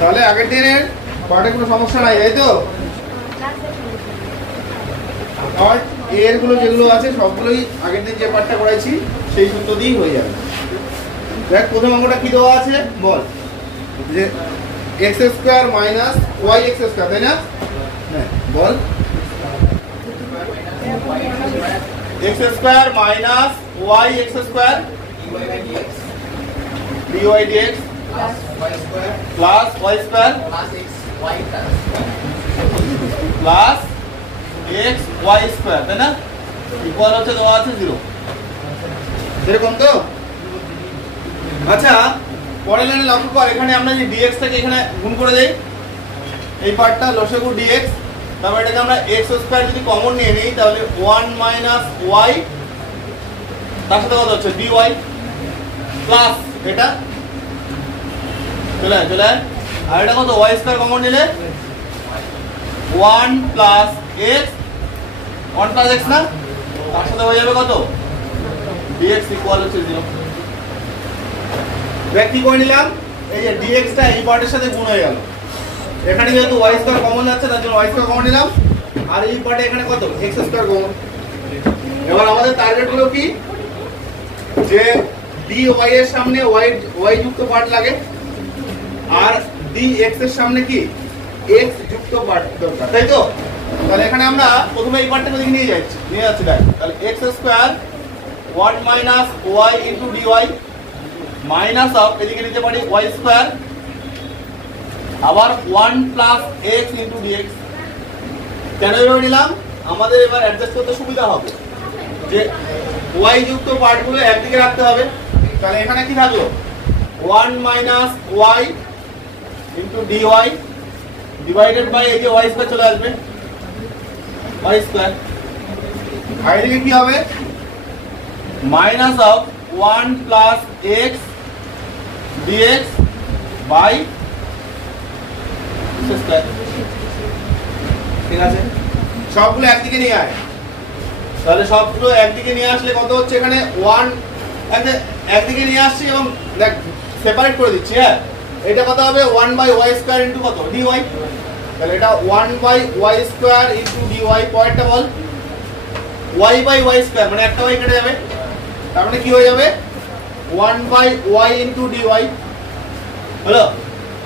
তাহলে আগের দিনের পার্টে কোনো সমস্যা নাই, তাই তো? আর এর গুলো যেগুলো আছে সবগুলোই আগের দিন যে পার্টটা করাইছি সেই সূত্র দিয়েই হয়ে যাবে। দেখ প্রথম অঙ্কটা কি দেওয়া আছে বল, যে x square minus y x square, তাই না? হ্যাঁ বল, x square minus y x square dy dx plus y square plus x y square, তাই না? ইকুয়াল হচ্ছে দেওয়া আছে 0, এরকম তো? আচ্ছা পরের লাইনে লক্ষ্য কর, এখানে আমরা যে dx টাকে এখানে গুণ করে দেই, এই পার্টটা লসাগু dx, তারপর এটাকে আমরা x স্কয়ার যদি কমন নিয়ে নেই তাহলে 1 মাইনাস y, তার সাথে কত হচ্ছে dy প্লাস এটা চলে আর এটা কত y স্কয়ার কমন নিলে 1 প্লাস x, 1 প্লাস x না, তার সাথে হয়ে যাবে কত dx ইকুয়াল হচ্ছে 0। দেখ কি করে নিলাম, এই যে dx টা এই পার্টের সাথে গুণ হয়ে গেল, এখানে যেহেতু y স্কয়ার কমন যাচ্ছে তার জন্য y স্কয়ার কমন নিলাম, আর এই পার্টে এখানে কত x স্কয়ার কমন। এবার আমাদের টার্গেট হলো কি, যে dy এর সামনে y যুক্ত পার্ট লাগে আর dx এর সামনে কি x যুক্ত পার্ট দরকার, তাই তো? তাহলে এখানে আমরা প্রথমে এই পার্টটাকে দিকে নিয়ে যাচ্ছি দেখ, তাহলে x square 1 minus y into dy minus of এদিকে নিতে পারি y স্কয়ার আবার 1 প্লাস x ইনটু dx। কেন এভাবে নিলাম, আমাদের এবার অ্যাডজাস্ট করতে সুবিধা হবে, যে y যুক্ত পার্টগুলো একদিকে রাখতে হবে। তাহলে এখানে কি থাকলো 1 minus y into dy divided by এই যে y স্কয়ার চলে আসবে y স্কয়ার, আর এদিকে কি হবে minus of 1 plus x dx by square. ঠিক আছে, সবগুলো একদিকে নিয়ে আয়, তাহলে সবগুলো একদিকে নিয়ে আসলে কত হচ্ছে, এখানে 1 একদিকে নিয়ে আসছি এবং দেখ সেপারেট করে দিচ্ছি। হ্যাঁ, এটা কত হবে 1 বাই y স্কয়ার ইনটু কত dy, তাহলে এটা 1 by y square into dy, পরেরটা বল y বাই y স্কয়ার, মানে একটা y কেটে যাবে, তার মানে কি হয়ে যাবে 1 বাই y ইনটু dy হলো,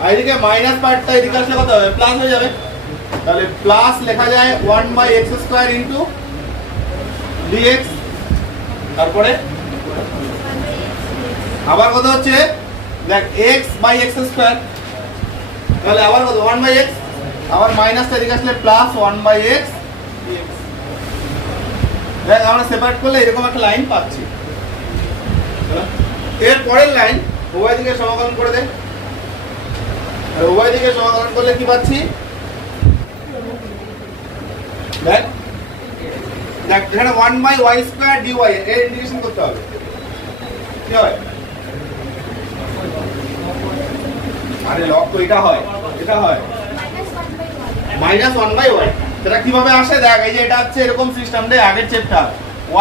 আর এদিকে মাইনাস পার্টটা এদিকে আসলে কত হবে প্লাস হয়ে যাবে, তাহলে প্লাস লেখা যায় 1 by x square into dx, তারপরে আবার কত হচ্ছে দেখ x বাই x স্কয়ার, তাহলে আবার কত 1 বাই x, আবার মাইনাসটা এদিকে আসলে প্লাস 1 বাই x dx। দেখ আমরা সেপারেট করলে এরকম একটা লাইন পাচ্ছি। এর পরের লাইন উভয় দিকে সমাকলন করে দে, আর উভয় দিকে সমাকলন করলে কি পাচ্ছি দেখ এখানে 1 বাই y স্কয়ার dy এর ইন্টিগ্রেশন করতে হবে, কি হয় আরে লগ তো এটা হয় মাইনাস 1 বাই y, এটা কিভাবে আসে দেখ, এই যে এটা হচ্ছে এরকম সিস্টেম রে আগের chapter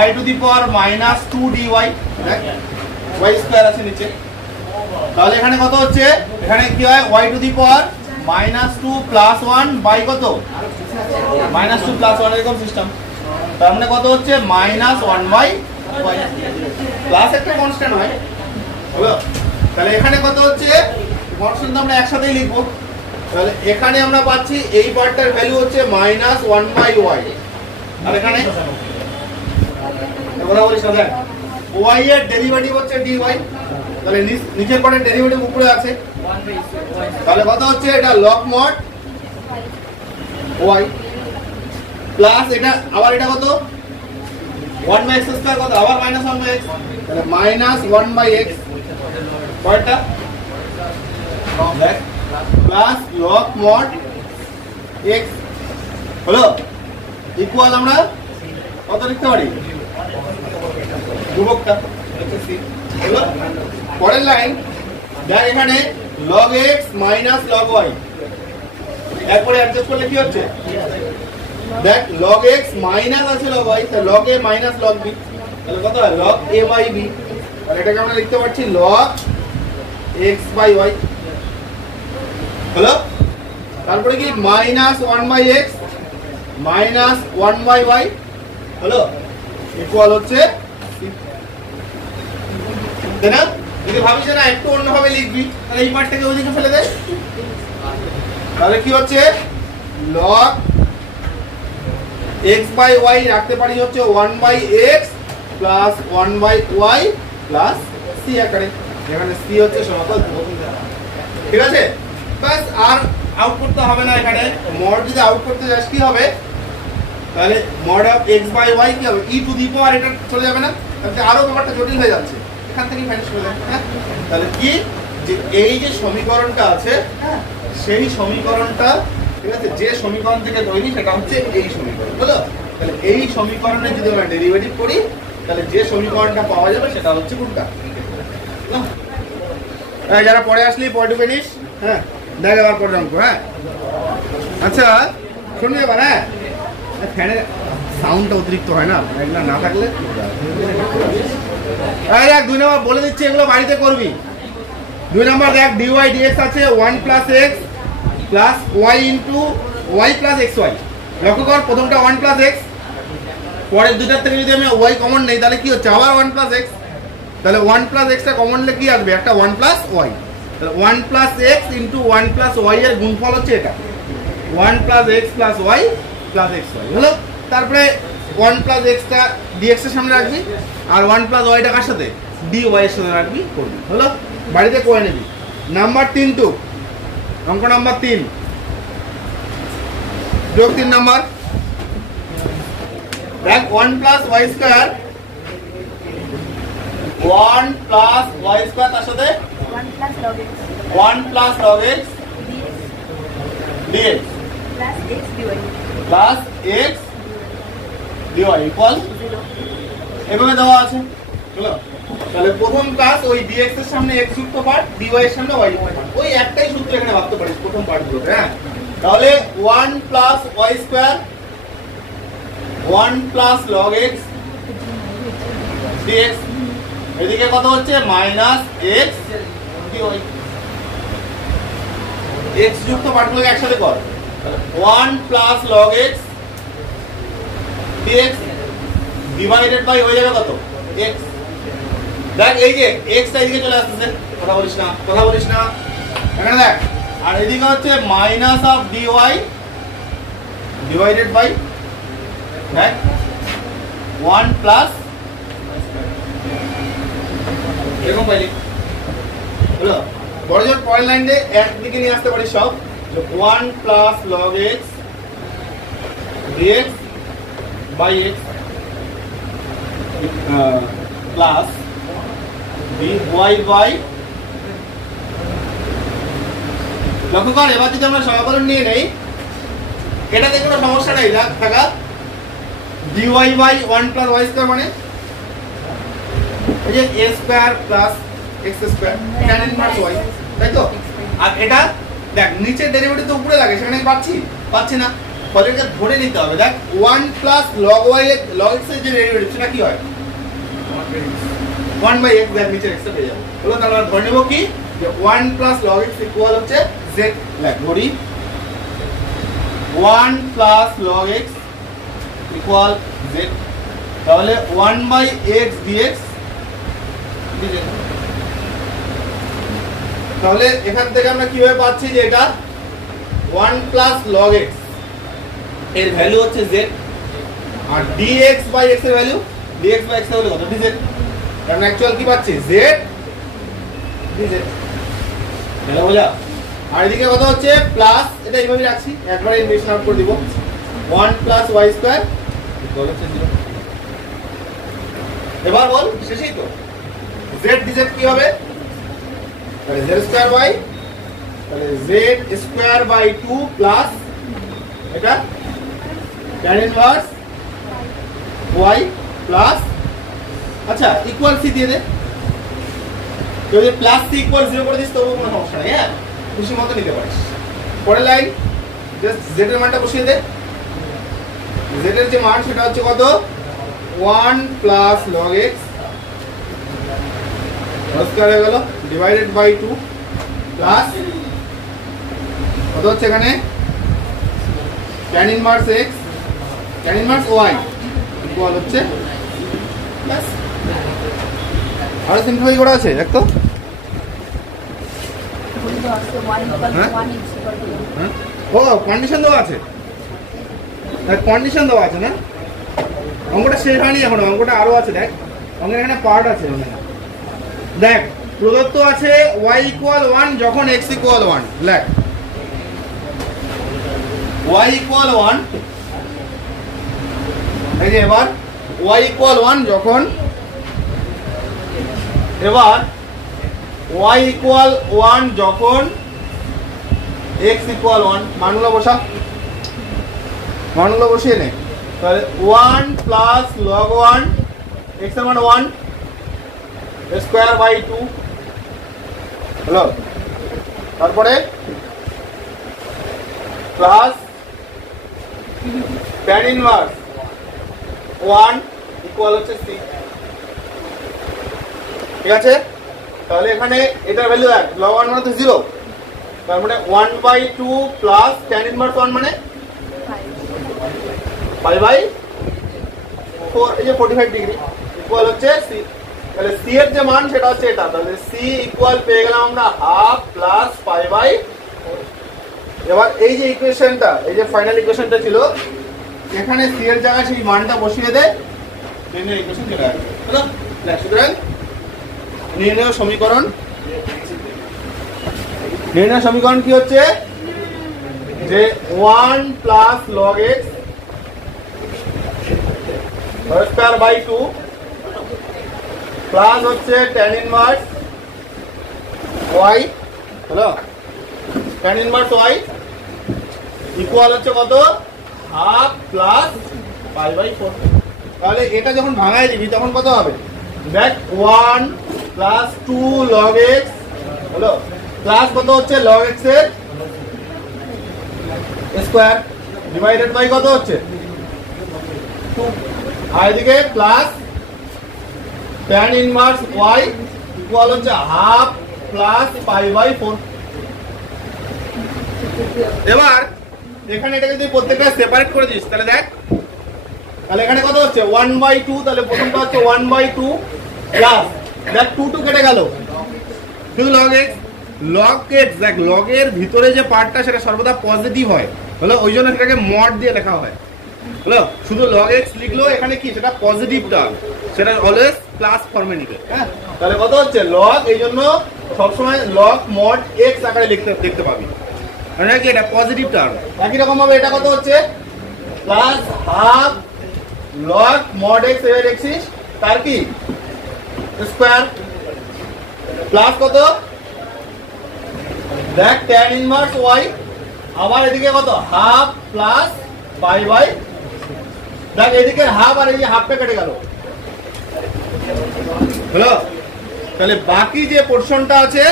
y to the power minus 2 dy, দেখ y স্কয়ার আছে নিচে, তাহলে এখানে কত হচ্ছে, এখানে কি হয় y to the power minus 2 plus 1 by কত মাইনাস 2 প্লাস 1 এরকম সিস্টেম, তার মানে কত হচ্ছে মাইনাস 1 বাই y, প্লাস একটা কনস্ট্যান্ট হয় হলো। তাহলে এখানে কত হচ্ছে, কনস্ট্যান্ট আমরা একসাথেই লিখবো, তাহলে এখানে আমরা পাচ্ছি এই পার্টটার ভ্যালু হচ্ছে মাইনাস 1 বাই y, আর এখানে এবার বলিস না y এর ডেরিভেটিভ হচ্ছে dy, তাহলে নিচের পার্টের ডেরিভেটিভ উপরে আছে, তাহলে কত হচ্ছে এটা লগ মড y প্লাস এটা আবার এটা কত 1 বাই x স্কয়ার, কত আবার মাইনাস 1 বাই x, তাহলে মাইনাস 1 বাই x, পরেরটা প্লাস লগ মড x হলো, ইকুয়াল আমরা কত লিখতে পারি ধ্রুবকটা হলো। পরের লাইন দেখ এখানে log x minus log y, এরপরে অ্যাডজাস্ট করলে কি হচ্ছে দেখ log x মাইনাস আছে log y, তাহলে log a minus log b, তাহলে কত হয় log a বাই b, আর এটাকে আমরা লিখতে পারছি log x বাই y। হলো। তারপরে কি -1/x -1/y হলো ইকুয়াল হচ্ছে, তাই না? যদি ভাবিস না একটু অন্যভাবে লিখবি তাহলে এই পার্টটাকে ওইদিকে ফেলে দে, তাহলে কি হচ্ছে log x/y রাখতে পারি হচ্ছে 1/x plus 1/y plus c আকারে, যেখানে c হচ্ছে সমতল ধ্রুবক। ঠিক আছে, বাস আর আউট করতে হবে না। এখানে মড যদি আউট করতে যাস কি হবে, তাহলে মড অফ x/y কি হবে, e টু দি পাওয়ার, এটা চলে যাবে না, তাহলে আরো ব্যাপারটা জটিল হয়ে যাচ্ছে, এখান থেকে ভ্যানিশ হয়ে যাবে। হ্যাঁ, তাহলে কি যে এই যে সমীকরণটা আছে, হ্যাঁ সেই সমীকরণটা, ঠিক আছে, যে সমীকরণ থেকে তৈরি সেটা হচ্ছে এই সমীকরণ, হলো। তাহলে এই সমীকরণে যদি আমরা ডেরিভেটিভ করি তাহলে যে সমীকরণটা পাওয়া যাবে সেটা হচ্ছে কোনটা, যারা পরে আসলি পয়েন্ট ফিনিশ। হ্যাঁ, দেখ এবার পরে অঙ্ক। হ্যাঁ, আচ্ছা শুনবি এবার। হ্যাঁ, ফ্যানের সাউন্ডটা অতিরিক্ত হয় না, এগুলো না থাকলে। দেখ 2 নম্বর বলে দিচ্ছি, এগুলো বাড়িতে করবি। 2 নম্বর দেখ dy dx আছে 1 + x plus y into y plus xy। লক্ষ্য কর প্রথমটা 1 + x, পরের দুটার থেকে যদি আমি y কমন নেই তাহলে কি হচ্ছে আবার 1 + x, তাহলে 1 + x টা কমন নিলে কি আসবে একটা 1 + y, তাহলে 1 + x ইন্টু 1 + y এর গুণফল হচ্ছে এটা 1 + x + y + xy হলো। তারপরে 1 + x টা dx এর সামনে রাখবি আর 1 + y টা কার সাথে dy এর সাথে রাখবি, করবি হলো। বাড়িতে করে নিবি। নাম্বার 3 টু অঙ্ক নাম্বার 3 যোগ 3 নাম্বার দেখ 1 + y স্কয়ার 1 + y স্কয়ার তার সাথে 1 + log x dx plus x dy equal এভাবে দেওয়া আছে, হলো। তাহলে প্রথম কাজ ওই dx এর সামনে x যুক্ত পার্ট, dy এর সামনে y যুক্ত পার্ট, ওই একটাই সূত্র এখানে ভাবতে পারিস প্রথম পার্টগুলো। হ্যাঁ, তাহলে 1 + y square 1 + log x dx, এদিকে কত হচ্ছে -x dy, x যুক্ত পার্টগুলোকে একসাথে কর, 1 + log x dx divided by হয়ে যাবে কত x। দেখ এই যে x টা এদিকে চলে আসছে, কথা বলিস না এখানে দেখ, আর এদিকে হচ্ছে -dy ডিভাইডেড বাই দেখ 1 প্লাস এরকম পাইলি, হলো। বড় জোর পরের লাইনে একদিকে নিয়ে আসতে পারিস সব, 1 + log x dx by x plus dy by, লক্ষ্য কর এবার যদি আমরা সমাকলন নিয়ে নেই এটাতে কোনো সমস্যা নেই, দেখ থাকা dy বাই 1 + y স্কয়ার মানে এই যে a square plus x square tan inverse y, তাই তো। আর এটা দেখ নিচের ডেরিভেটিভ তো উপরে লাগে, সেখানে পাচ্ছি না, ফলে এটা ধরে নিতে হবে। দেখ 1 + log y log x এর যে ডেরিভেটিভ সেটা কি হয় 1/x, দেখ নিচে x টা পেয়ে যাবে, হলো। তাহলে আমরা ধরে নেব কি যে 1 + log x ইকুয়াল হচ্ছে z, লেখ ধরি 1 + log x ইকুয়াল z, তাহলে 1/x dx, তাহলে এখান থেকে আমরা কিভাবে পাচ্ছি যে এটা 1 + log x এর ভ্যালু হচ্ছে z, আর dx বাই x এর ভ্যালু কত dz, কারণ অ্যাকচুয়াল কি পাচ্ছি z dz, তাহলে বোঝা। আর এদিকে কত হচ্ছে প্লাস, এটা এইভাবে রাখছি, একবারে ইনভেশন আউট করে দিব 1 + y স্কয়ার ইকুয়াল হচ্ছে 0। এবার বল শেষই তো, z dz কি হবে, তাহলে z স্কয়ার y, তাহলে z স্কয়ার বাই 2 প্লাস এটা tan ইনভার্স y প্লাস, আচ্ছা ইকুয়াল c দিয়ে দে, যদি প্লাস c ইকুয়াল 0 করে দিস তবুও কোনো সমস্যা নেই। হ্যাঁ, খুশি মতো নিতে পারিস। পরের লাইন জাস্ট z এর মানটা বসিয়ে দে, z এর যে মান সেটা হচ্ছে কত 1 + log x স্কয়ার হয়ে গেল ডিভাইডেড বাই 2 প্লাস কত হচ্ছে এখানে tan inverse x tan inverse y equal হচ্ছে ব্যাস। আরো সিম্পলিফাই করা আছে দেখ তো। ও কন্ডিশন দেওয়া আছে, কন্ডিশন দেওয়া আছে না, অঙ্কটা শেষ হয়নি এখন, অঙ্কটা আরো আছে। দেখ অঙ্কের এখানে পার্ট আছে। দেখ প্রদত্ত আছে y ইকুয়াল 1 যখন x ইকুয়াল 1। লেখ y ইকুয়াল 1, এই যে এবার y ইকুয়াল 1 যখন, এবার y ইকুয়াল 1 যখন x ইকুয়াল 1। মানগুলো বসা, মানগুলো বসিয়ে নে। তাহলে 1 প্লাস log 1 x এর মান 1 স্কয়ার বাই 2 হলো, তারপরে প্লাস tan ইনভার্স 1 ইকুয়াল হচ্ছে c। ঠিক আছে, তাহলে এখানে এটার ভ্যালু এক, log 1 মানে তো 0, তার মানে 1/2 প্লাস tan ইনভার্স 1 মানে 5/4, এই যে 45 ডিগ্রি ইকুয়াল হচ্ছে c। তাহলে c এর যে মান সেটা হচ্ছে এটা, তাহলে c ইকুয়াল পেয়ে গেলাম আমরা হাফ প্লাস 5/4। এবার এই যে ইকুয়েশনটা, এই যে ফাইনাল ইকুয়েশনটা ছিল, এখানে c এর জায়গায় সেই মানটা বসিয়ে দে, নির্ণয় ইকুয়েশন চলে আসবে। হলো, সুতরাং নির্ণয় সমীকরণ, নির্ণয় সমীকরণ কি হচ্ছে যে 1 plus log x square by 2 plus হচ্ছে tan ইনভার্স y, হলো tan ইনভার্স y ইকুয়াল হচ্ছে কত, হাফ প্লাস 5/4। তাহলে এটা যখন ভাঙায় দিবি তখন কত হবে, দেখ 1 প্লাস 2 log x হলো, প্লাস কত হচ্ছে log x এর স্কয়ার ডিভাইডেড বাই কত হচ্ছে 2, আর এদিকে plus tan inverse y equal হচ্ছে হাফ প্লাস 5/4। এবার এখানে এটাকে যদি প্রত্যেকটা সেপারেট করে দিস তাহলে দেখ, তাহলে এখানে কত হচ্ছে 1/2, তাহলে প্রথমটা হচ্ছে 1/2 প্লাস দেখ 2 কেটে গেল, শুধু log x, log x দেখ log এর ভিতরে যে পার্টটা সেটা সর্বদা পজিটিভ হয়, হলো ওই জন্য সেটাকে মড দিয়ে লেখা হয়। হলো শুধু log x লিখলো, এখানে কি সেটা পজিটিভ টার্ম, সেটা অলওয়েজ প্লাস ফর্মে নিবে। হ্যাঁ, তাহলে কত হচ্ছে log, এই জন্য সবসময় log mod x আকারে দেখতে পাবি, মানে কি এটা পজিটিভ টার্ম। একই রকম ভাবে এটা কত হচ্ছে plus half log mod x এর এক্সিস তার কি স্কয়ার প্লাস কত দেখ tan ইনভার্স y, আবার এদিকে কত হাফ প্লাস 5/, দেখ এদিকে হাফ আর এই যে হাফটা কেটে গেল। হলো, তাহলে বাকি যে পোরশনটা আছে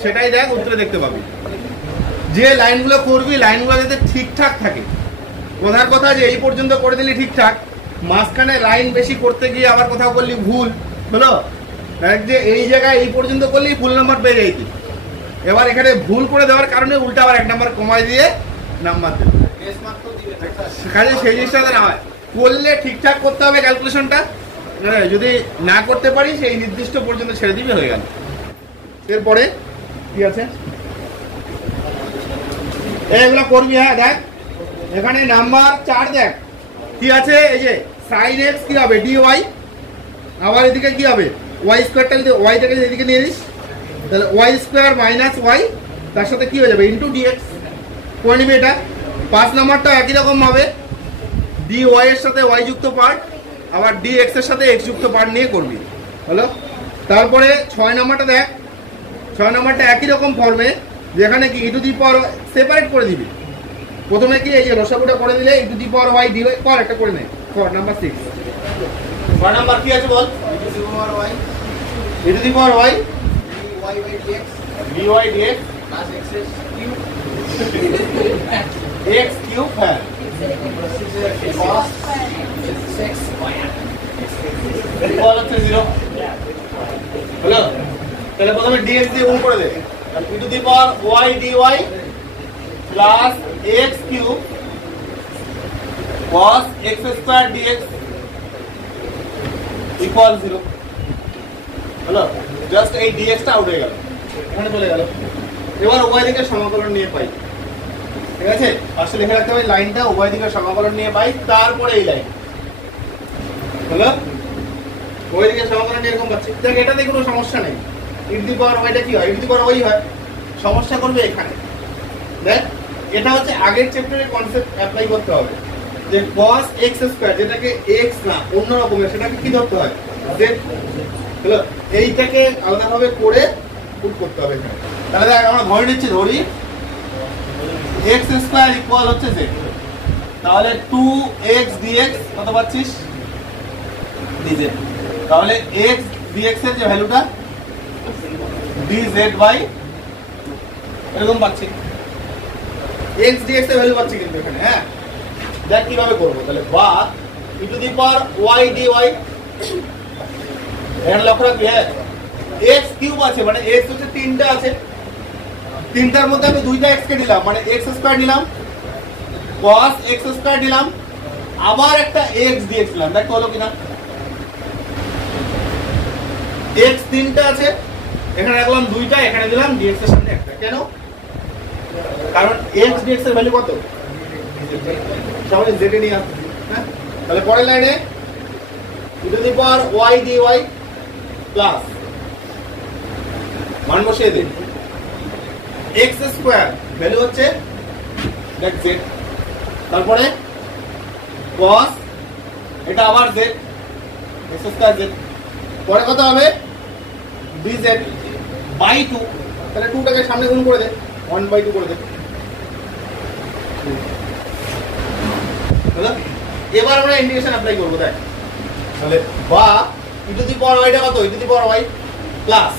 সেটাই দেখ উত্তরে দেখতে পাবি। যে লাইনগুলো করবি লাইনগুলো যাতে ঠিকঠাক থাকে, বোঝার কথা যে এই পর্যন্ত করে দিলি ঠিকঠাক, মাঝখানে লাইন বেশি করতে গিয়ে আবার কোথাও করলি ভুল, হলো যে এই জায়গায় এই পর্যন্ত করলেই ফুল নাম্বার পেয়ে যাইতি। এবার এখানে ভুল করে দেওয়ার কারণে উল্টা আবার 1 নাম্বার কমায় দিয়ে নাম্বার দেবে, কাজে সেই জিনিসটা না হয়, করলে ঠিকঠাক করতে হবে ক্যালকুলেশনটা, যদি না করতে পারি সেই নির্দিষ্ট পর্যন্ত ছেড়ে দিবি, হয়ে গেল। এরপরে কি আছে এগুলো করবি। হ্যাঁ দেখ এখানে নাম্বার 4 দেখ কি আছে, এই যে sin x কি হবে dy, আবার এদিকে কি হবে y স্কয়ারটা যদি y থেকে এদিকে নিয়ে নিস তাহলে y স্কয়ার মাইনাস y, তার সাথে কি হয়ে যাবে ইনটু dx করে নিবি। এটা 5 নাম্বারটা একই রকম হবে, dy এর সাথে y যুক্ত পার্ট, আবার dx এর সাথে x যুক্ত পার্ট নিয়ে করবি। হলো, তারপরে 6 নাম্বারটা দেখ, 6 নাম্বারটা একই রকম ফর্মে, যেখানে কি ই টু দি পাওয়ার সেপারেট করে দিবি। প্রথমে কি এই যে লসাগুটা করে দিলে e to the power y dy কর, একটা করে নে, কর নাম্বার 6। 6 নাম্বার কি আছে বল, e to the power y dy dx plus x cube, হ্যাঁ cos 6 ইকুয়াল হচ্ছে 0। হলো, তাহলে প্রথমে dx দিয়ে গুণ করে দে, e to the power y dy plus x cube cos x square dx equal 0 হলো। জাস্ট এই dx টা আউট হয়ে গেল, এখানে চলে গেল। এবার উভয় দিকের সমাকলন নিয়ে পাই, ঠিক আছে? পাশে লিখে রাখতে হবে লাইনটা উভয় দিকের সমাকলন নিয়ে পাই, তারপরে এই লাইন হলো। উভয় দিকের সমাকলন এরকম পাচ্ছি, দেখ এটাতে কোনো সমস্যা নেই। ই টু দি পাওয়ার ওয়াইটা কি হয়? ই টু দি পাওয়ার ওয়াই হয়। সমস্যা করবে এখানে, দেখ এটা হচ্ছে আগের চ্যাপ্টারের কনসেপ্ট অ্যাপ্লাই করতে হবে যে cos x স্কয়ার যেটাকে x না অন্য রকমের সেটাকে কি ধরতে হয়? z হলো। এইটাকে আলাদাভাবে করে পুট করতে হবে এখানে। তাহলে দেখ আমরা ধরে নিচ্ছি, ধরি x স্কয়ার ইকুয়াল হচ্ছে z, তাহলে 2x dx কত পাচ্ছিস? dz। তাহলে x dx এর যে ভ্যালুটা dz বাই এরকম পাচ্ছি, x dx এর ভ্যালু পাচ্ছি কিন্তু এখানে। হ্যাঁ, দেখ কিভাবে করবো তাহলে। বা e to the power y dy, এখানে লক্ষ্য রাখবি। হ্যাঁ, x কিউব আছে মানে x হচ্ছে তিনটা আছে, তিনটার মধ্যে আমি দুইটা x কে দিলাম মানে x স্কয়ার নিলাম, cos x স্কয়ার দিলাম, আবার একটা x dx দিলাম। দেখ হলো কিনা? x তিনটা আছে, এখানে রাখলাম দুইটা, এখানে দিলাম dx এর সামনে একটা। কেন? কারণ x dx এর ভ্যালু কত? সবাই z এ নিয়ে আসবে। হ্যাঁ, তাহলে পরের লাইনে e to the power y dy plus মান বসিয়ে দিন x স্কয়ার ভ্যালু হচ্ছে দেখ z, তারপরে cos এটা আবার z x স্কয়ার z, পরে কত হবে? dz by 2। তাহলে 2 টাকে সামনে গুণ করে দে, 1/2 করে দে। হলো। এবার আমরা ইন্টিগ্রেশন অ্যাপ্লাই করব। দেখ তাহলে বা e to the power y টা কত? E to the power y plus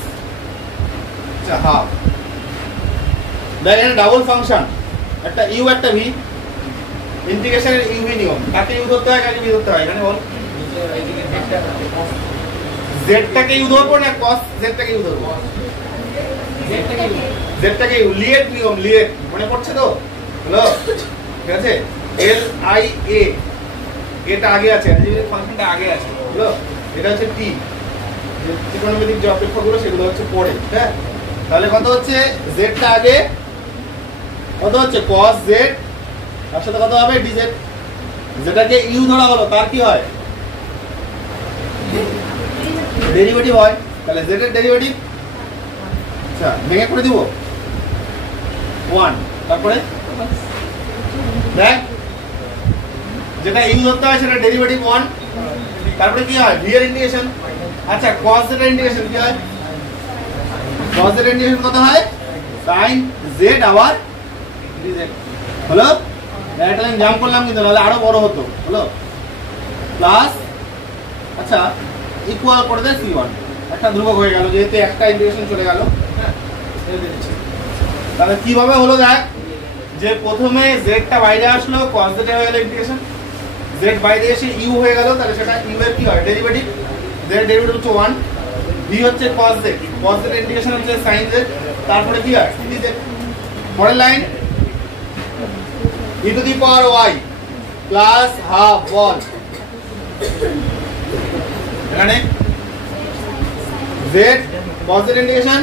আচ্ছা হাফ। দেখ এখানে ডাবল ফাংশন, একটা u একটা v, ইন্টিগ্রেশনের u v নিয়ম। কাকে u ধরতে হয়, কাকে v ধরতে হয়? এখানে বল। z টাকে u ধরবো না cos z টাকে u ধরবো? z টাকে u, লিয়েট নিয়ম, লিয়েট মনে পড়ছে তো? হলো, ঠিক আছে? l i a, এটা আগে আছে, অ্যালজেব্রিক ফাংশনটা আগে আছে। হলো, এটা হচ্ছে t, যে ত্রিকোণমিতিক যে অপেক্ষকগুলো সেগুলো হচ্ছে পরে। হ্যাঁ, তাহলে কত হচ্ছে? z টা আগে, কত হচ্ছে? cos z, তার সাথে কত হবে? dz। যেটাকে u ধরা হলো তার কি হয়? ডেরিভেটিভ হয়। তাহলে z এর ডেরিভেটিভ আচ্ছা ভেঙে করে দিব 1, তারপরে দেখ যেটা u ধরতে হয় সেটা ডেরিভেটিভ 1, তারপরে কি হয়? v এর ইন্টিগ্রেশন। আচ্ছা cos z এর ইন্টিগ্রেশন কি হয়? cos z এর ইন্টিগ্রেশন কত হয়? sin z আবার dz। হলো, এটা লাইন জাম্প করলাম কিন্তু নাহলে আরো বড় হতো। হলো, প্লাস আচ্ছা ইকুয়াল করে দে c1, একটা ধ্রুবক হয়ে গেল যেহেতু একটা ইন্টিগ্রেশন চলে গেল। হ্যাঁ, তাহলে কিভাবে হলো? দেখ যে প্রথমে z টা বাইরে আসলো, cos z হয়ে গেল ইন্টিগ্রেশন, z বাইরে এসে u হয়ে গেল, তাহলে সেটা u এর কি হয়? ডেরিভেটিভ। z এর ডেরিভেটিভ হচ্ছে 1, v হচ্ছে cos z, cos z এর ইন্টিগ্রেশন হচ্ছে sin z, তারপরে কি হয়? dz। পরের line e to the power y plus half বল, এখানে z cos z integration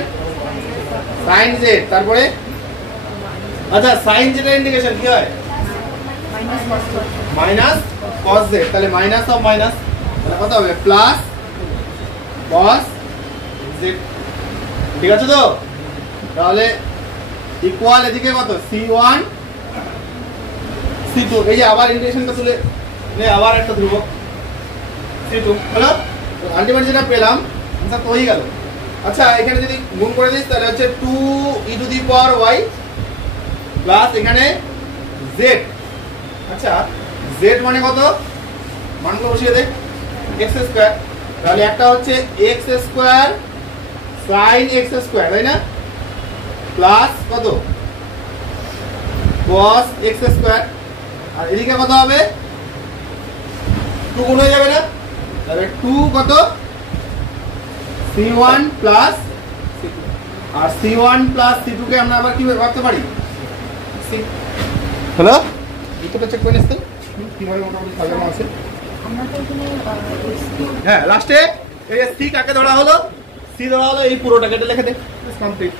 sin z, তারপরে আচ্ছা sin z এর ইন্টিগ্রেশন কি হয়? মাইনাস cos z, তাহলে মাইনাস অফ মাইনাস, তাহলে কত হবে? Plus cos z। ঠিক আছে তো? তাহলে ইকুয়াল এদিকে কত? c1 c2, এই যে আবার ইন্টিগ্রেশনটা তুলে নে, আবার একটা ধ্রুবক c2। হলো, আলটিমেট যেটা পেলাম আনসার তো হয়ে গেল। আচ্ছা এখানে যদি গুণ করে দিস তাহলে হচ্ছে 2 e to the power y plus এখানে z। আচ্ছা z মানে কত? মানগুলো বসিয়ে দে, x স্কয়ার। তাহলে একটা হচ্ছে x square sin x square, তাই না? প্লাস কত? cos x square. আর এদিকে কত হবে? 2 গুণ হয়ে যাবে না? তাহলে 2 কত? c1 plus c2। আর c1 প্লাস c2 কে আমরা আবার কি ভাবতে পারি? সি হলো। জুতোটা চেক করে নিস তো কিভাবে মোটামুটি সাজানো আছে। হ্যাঁ লাস্টে এই সি কাকে ধরা হলো, সি ধরা হলো, এই পুরোটাকে এটা লিখে দে, কমপ্লিট।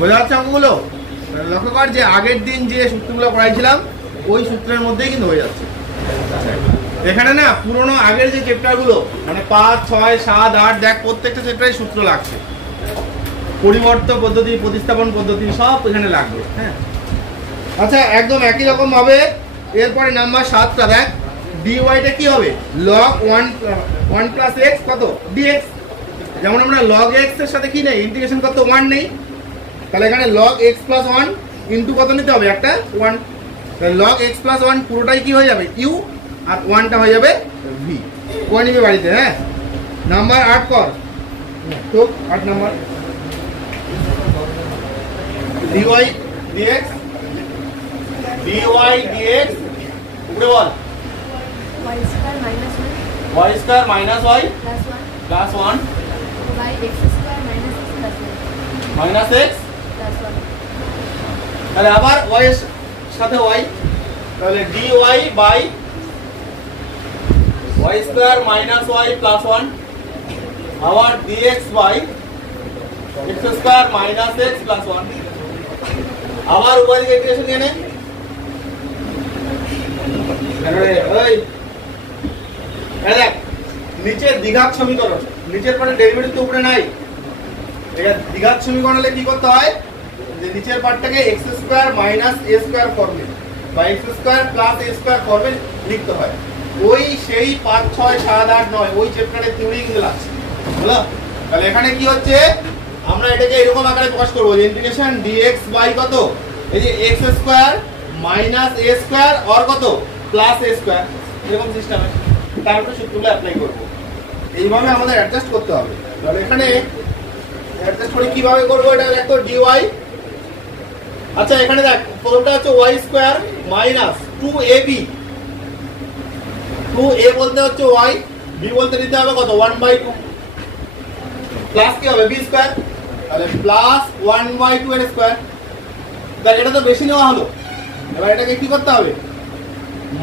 বোঝা যাচ্ছে অঙ্কগুলো? লক্ষ্য কর যে আগের দিন যে সূত্রগুলো পড়াইছিলাম ওই সূত্রের মধ্যেই কিন্তু হয়ে যাচ্ছে। এখানে না পুরোনো আগের যে চ্যাপ্টারগুলো মানে 5, 6, 7, 8 দেখ প্রত্যেকটা চ্যাপ্টারে সূত্র লাগছে, পরিবর্তন পদ্ধতি, প্রতিস্থাপন পদ্ধতি সব এখানে লাগবে। হ্যাঁ আচ্ছা একদম একই রকম ভাবে এরপরে নাম্বার 7টা দেখ, dy-টা কি হবে, log 1 প্লাস x কত dx। যেমন আমরা log x এর সাথে কি নেই, ইন্টিগ্রেশন করতে 1 নেই, তাহলে এখানে log x প্লাস 1 ইন্টু কত নিতে হবে, একটা 1। তাহলে log x প্লাস 1 পুরোটাই কি হয়ে যাবে u, আর 1টা হয়ে যাবে v। কয় নিবি বাড়িতে? হ্যাঁ নাম্বার 8 কর তো, 8 number dy dx, dy dx উপরে বল, y square minus 1 y square minus y plus 1 plus 1 by x square minus x plus 1 minus x, plus 1। তাহলে আবার y এর সাথে y, তাহলে dy by y square minus y plus 1 আবার dx by x square minus x plus 1 আবার উপরে integration নিয়ে নে। দেখ নিচে দ্বিঘাত সমীকরণ, নিচের পরে ডেরিভেটিভ তো উপরে নাই, এটা দ্বিঘাত সমীকরণ হলে কি করতে হয়, যে নিচের পার্টটাকে x square minus a square ফর্মে বা x square plus a square ফর্মে লিখতে হয়। ওই সেই 5, 6, 7, 8, 9 ওই চ্যাপ্টারে থিওরি গুলো আছে, বুঝলো? তাহলে এখানে কি হচ্ছে, আমরা এটাকে এরকম আকারে প্রকাশ করব যে ইন্টিগ্রেশন dx বাই কত, এই যে x square minus a square আর কত প্লাস a স্কয়ার, এরকম সিস্টেমে তারপরে সূত্রগুলো অ্যাপ্লাই করব। এইভাবে আমাদের অ্যাডজাস্ট করতে হবে। তাহলে এখানে অ্যাডজাস্ট করে কিভাবে করব, এটা দেখো dy। আচ্ছা এখানে দেখ প্রথমটা হচ্ছে y square minus 2ab, 2a বলতে হচ্ছে y, b বলতে নিতে হবে কত 1/2 প্লাস কি হবে b স্কয়ার, তাহলে প্লাস 1/2 এর স্কয়ার। তাহলে এটা তো বেশি নেওয়া হলো, এবার এটাকে কি করতে হবে,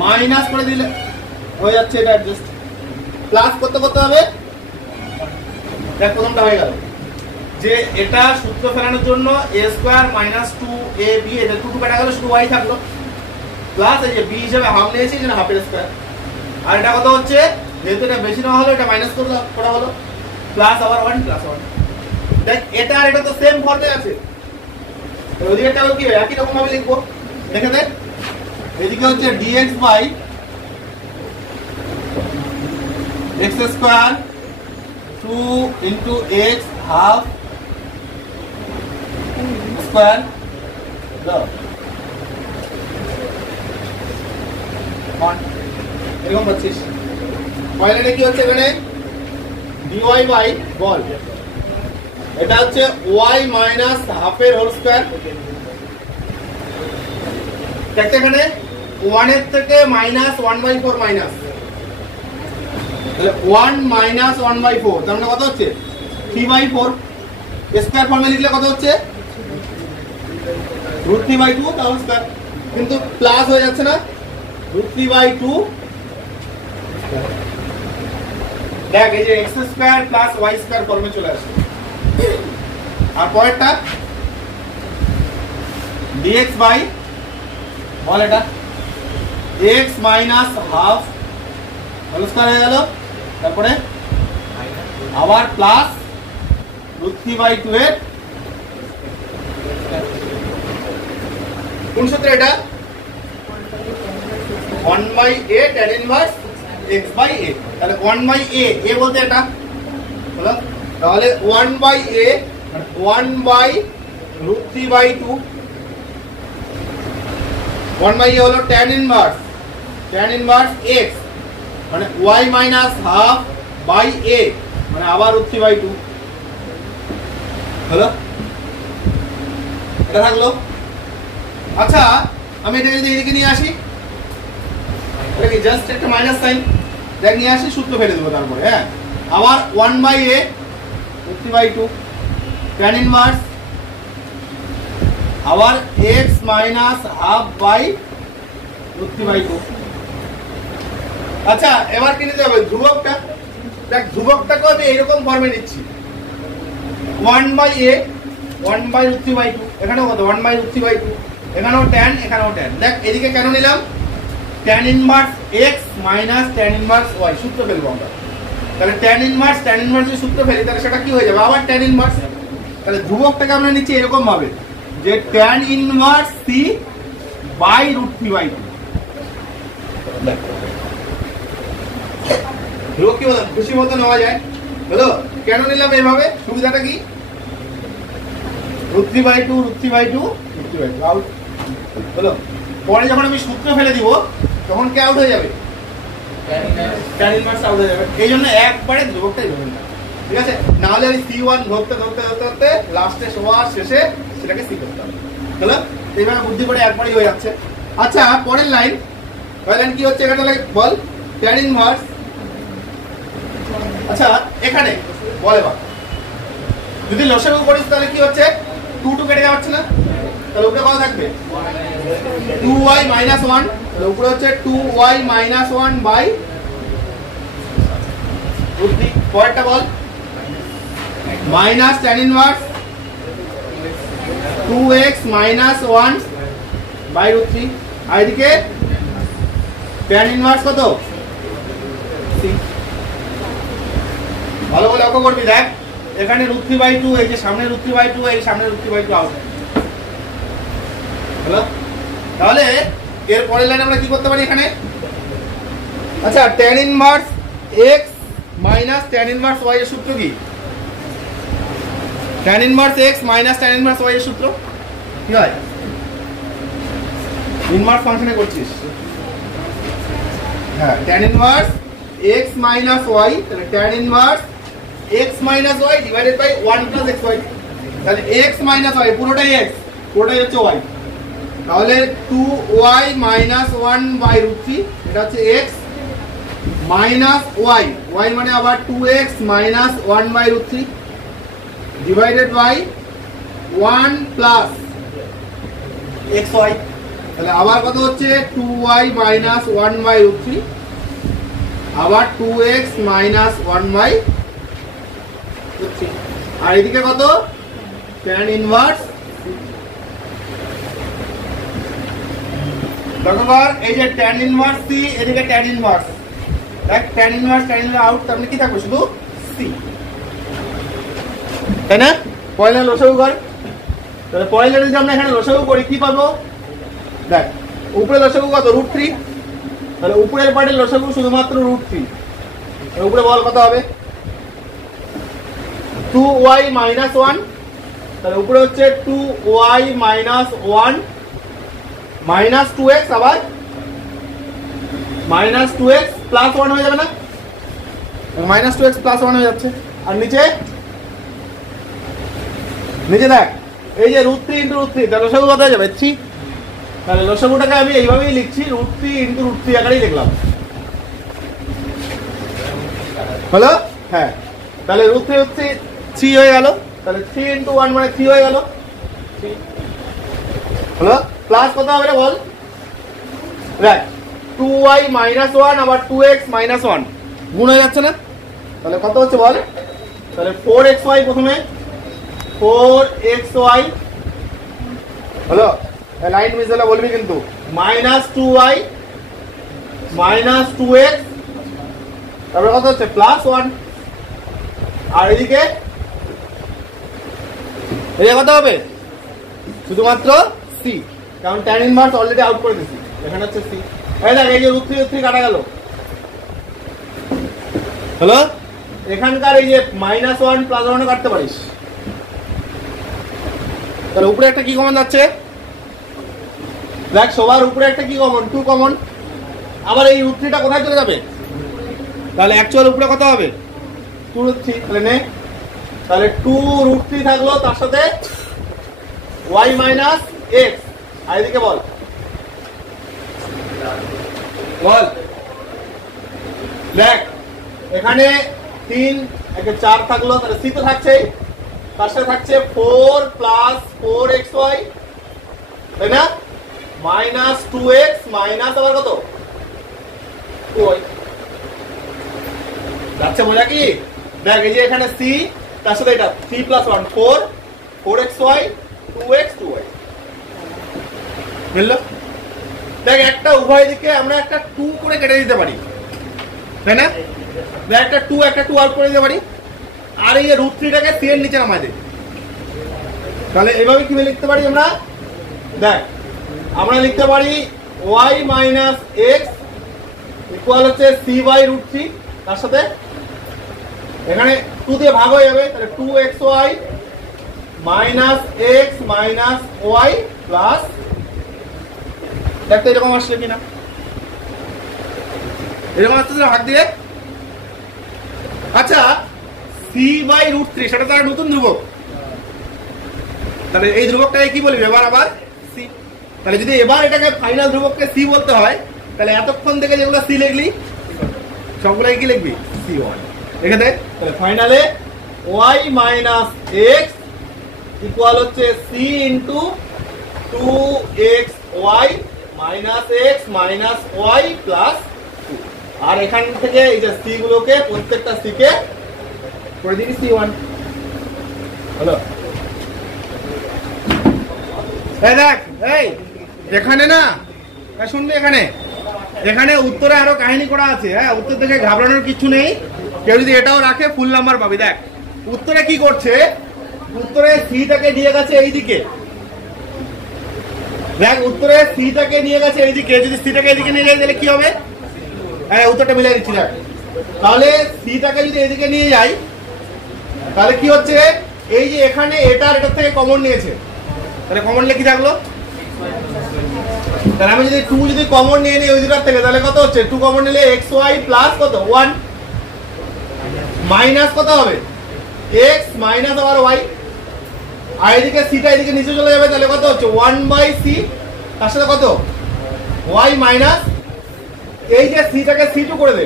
মাইনাস করে দিলে হয়ে যাচ্ছে এটা অ্যাডজাস্ট, প্লাস করতে করতে হবে। দেখ প্রথমটা হয়ে গেল, যে এটা সূত্র ফেরানোর জন্য a স্কয়ার মাইনাস 2ab, এটা 2 কাটা গেল শুধু y থাকলো, প্লাস এই যে b হিসেবে হাফ নিয়েছি যেন হাফের স্কয়ার, আর এটা কত হচ্ছে, যেহেতু এটা বেশি নেওয়া হলো এটা মাইনাস করা হলো, প্লাস আবার 1 প্লাস 1। দেখ এটা আর এটা তো সেম ফর্মে আছে, তো ওদিকেটাও কি একই রকম ভাবে লিখবো, দেখে দেখ এদিকে হচ্ছে dx by x square 2 into x half square এরকম পাচ্ছিস। ফাইনালি কি হচ্ছে এখানে dy বাই বল, এটা হচ্ছে y মাইনাস হাফের হোল স্কয়ার। দেখতে এখানে 1 এর থেকে মাইনাস 1/4 মাইনাস, তাহলে 1 মাইনাস 1/4 তার মানে কত হচ্ছে 3/4, স্কয়ার ফর্মে লিখলে কত হচ্ছে √3/2 তাহলে স্কয়ার, কিন্তু প্লাস হয়ে যাচ্ছে না, √3/2। দেখ এই যে x square plus y square ফর্মে চলে আসে। আর পরেরটা dx বাই বল, এটা x minus half whole square হয়ে গেল, তারপরে আবার প্লাস √3/2 এর কোন সূত্র, এটা 1/a tan inverse x by a, তাহলে 1/a, a বলতে এটা হলো, তাহলে 1/a 1/√3/2, 1/a হলো tan ইনভার্স x মানে y minus half by a মানে আবার √3/2 হলো, এটা থাকলো। আচ্ছা আমি এটা যদি এদিকে নিয়ে আসি, এটা কি জাস্ট একটা মাইনাস সাইন, দেখ নিয়ে আসি সূত্র ফেলে দেবো তারপরে। হ্যাঁ আবার 1/a √3/2 tan ইনভার্স আবার এক্স মাইনাস হাফ বাই √3/2। আচ্ছা এবার কি নিতে হবে ধ্রুবকটা। দেখ ধ্রুবকটাকে আমি এইরকম ফর্মে নিচ্ছি 1/a 1/√3/2, এখানেও কত 1/√3/2, এখানেও tan এখানেও tan। দেখ এদিকে কেন নিলাম tan inverse x minus tan inverse y সূত্র ফেলবো আমরা। তাহলে tan ইনভার্স এর সূত্র ফেলি তাহলে সেটা কি হয়ে যাবে আবার tan ইনভার্স। তাহলে ধ্রুবকটাকে আমরা নিচ্ছি এরকম ভাবে যে tan ইনভার্স c বাই √3/2। ধ্রুবক কি বললাম খুশি মতো নেওয়া যায় হলো। কেন নিলাম এইভাবে সুবিধাটা কি √3/2 আউট হলো। পরে যখন আমি সূত্র ফেলে দিব তখন কি আউট হয়ে যাবে tan ইনভার্স আউট হয়ে যাবে। এই জন্য একবারে ধ্রুবকটাই ধরে নিলাম, ঠিক আছে। না হলে ওই c1 ধরতে লাস্টে সবার শেষে সেটাকে c করতে হবে হলো। এইভাবে বুদ্ধি করে একবারই হয়ে যাচ্ছে। আচ্ছা পরের লাইন কি হচ্ছে এখানে বল tan ইনভার্স। আচ্ছা এখানে বল এবার যদি লসাগু করিস তাহলে কি হচ্ছে 2 কেটে যাচ্ছে না, তাহলে উপরে কত থাকবে 2y - 1, তাহলে উপরে হচ্ছে 2y - 1 বাই √3। পরেরটা বল minus tan inverse 2x - 1 by √3। আর এদিকে tan ইনভার্স কত c। ভালো করে লক্ষ্য করবি দেখ এখানে √3/2 এই যে সামনে √3/2 এই সামনে √3/2 আউট হলো। তাহলে এর পরের লাইনে আমরা কি করতে পারি এখানে আচ্ছা tan inverse x minus tan inverse y এর সূত্র কি tan inverse x minus tan inverse y এর সূত্র কি হয় ইনভার্স ফাংশনে করছিস হ্যাঁ tan inverse x minus y তাহলে tan inverse x minus y divided by 1 plus xy। তাহলে x মাইনাস y পুরোটাই x পুরোটাই হচ্ছে y, তাহলে 2y মাইনাস 1 বাই √3 এটা হচ্ছে x মাইনাস y y মানে আবার 2x minus 1 by √3 divided by 1 plus xy। তাহলে আবার কত হচ্ছে 2y মাইনাস 1 বাই √3 আবার 2x মাইনাস 1 বাই √3। আর এদিকে কত tan ইনভার্স দেখবার এই যে tan ইনভার্স c এদিকে tan ইনভার্স দেখ tan ইনভার্স আউট তাহলে কি থাকবে শুধু c তাই না। পয়লা লসাগু কর তাহলে পয়লা যদি আমরা এখানে লসাগু করি কি পাবো দেখ উপরে লসাগু কত √3 তাহলে উপরের পার্টের লসাগু শুধুমাত্র √3 উপরে বল কত হবে 2y - 1 তাহলে উপরে হচ্ছে 2y - 1 মাইনাস 2x আবার মাইনাস 2x প্লাস 1 হয়ে যাবে না মাইনাস 2x প্লাস 1 হয়ে যাচ্ছে। আর নিচে দেখ এই যে √3 × √3 তাহলে লসাগু কত হয়ে যাবে 3। তাহলে লসাগুটাকে আমি এইভাবেই লিখছি √3 × √3 আকারেই লিখলাম হলো। হ্যাঁ তাহলে √3 3 হয়ে গেল, তাহলে 3 × 1 মানে 3 হয়ে গেল হলো। প্লাস কত হবে রে বল দেখ 2y - 1 আবার 2x - 1 গুণ হয়ে যাচ্ছে না, তাহলে কত হচ্ছে বল তাহলে 4xy প্রথমে 4xy হলো। লাইন মিসলে বলবি কিন্তু মাইনাস 2y মাইনাস 2x তারপরে কত হচ্ছে প্লাস 1। আর এদিকে কত হবে শুধুমাত্র c কারণ tan ইনভার্স অলরেডি আউট করে দিয়েছি এখানে হচ্ছে c। এই দেখ এই যে √3 কাটা গেল হলো। এখানকার এই যে -1 প্লাস 1 কাটতে পারিস তাহলে উপরে একটা কি কমন যাচ্ছে দেখ সবার উপরে একটা কি কমন 2 কমন। আবার এই √3টা কোথায় চলে যাবে তাহলে অ্যাকচুয়াল উপরে কত হবে 2√3 তাহলে নে তাহলে 2√3 থাকলো তার সাথে y মাইনাস x। আর এদিকে বল দেখ এখানে 3 একে 4 থাকলো তাহলে c তো থাকছেই তার সাথে থাকছে 4 প্লাস 4xy তাই না? মাইনাস 2x মাইনাস আবার কত 2y যাচ্ছে, বোঝা কি? দেখ এই যে এখানে c তার সাথে এটা 3 + 1 4 4xy 2x 2y বুঝলো? দেখ একটা উভয় দিকে আমরা একটা 2 করে কেটে দিতে পারি, তাই না? দেখ একটা 2 আর করে দিতে পারি, আর এই √3টাকে c এর নিচে নামাই দিই। তাহলে এভাবে কি লিখতে পারি আমরা? দেখ আমরা লিখতে পারি y - x ইকুয়াল হচ্ছে c বাই √3, তার সাথে এখানে 2 দিয়ে ভাগ হয়ে যাবে, তাহলে 2xy minus x minus y plus, দেখতে এরকম আসলে কিনা? এরকম আসতেছে ভাগ দিয়ে। আচ্ছা c বাই √3 সেটা তো নতুন ধ্রুবক, তাহলে এই ধ্রুবকটাকে কি বলবি এবার? আবার c। তাহলে যদি এবার এটাকে ফাইনাল ধ্রুবককে c বলতে হয়, তাহলে এতক্ষণ থেকে যেগুলো c লিখলি সবগুলাই কি লিখবি? c1 লিখে দে। তাহলে ফাইনালে y - x ইকুয়াল হচ্ছে c into 2xy minus x minus y plus 2। আর এখান থেকে এই যে c গুলোকে প্রত্যেকটা c কে করে দিবি c1। হলো? এই দেখ, এই এখানে না শুনবি, এখানে উত্তরে আরো কাহিনী করা আছে। হ্যাঁ, উত্তর থেকে ঘাবড়ানোর কিছু নেই। কেউ যদি এটাও রাখে ফুল নাম্বার পাবি। দেখ উত্তরে কি করছে, উত্তরে সিটাকে নিয়ে গেছে এইদিকে। দেখ উত্তরে সিটাকে নিয়ে গেছে এইদিকে, যদি সিটাকে এইদিকে নিয়ে যায় তাহলে কি হবে? হ্যাঁ, উত্তরটা মিলাই দিচ্ছি। দেখ তাহলে সিটাকে যদি এদিকে নিয়ে যাই তাহলে কি হচ্ছে, এই যে এখানে এটার থেকে কমন নিয়েছে, তাহলে কমন নিলে কি থাকলো? তাহলে আমি যদি 2 যদি কমন নিয়ে নিই ওই দুটার থেকে, তাহলে কত হচ্ছে? 2 কমন নিলে xy প্লাস কত 1 মাইনাস কত হবে? x মাইনাস আবার y, আর এদিকে সিটা এদিকে নিচে চলে যাবে, তাহলে কত হচ্ছে? 1/c, তার সাথে কত y মাইনাস এই যে সিটাকে c2 করে দে।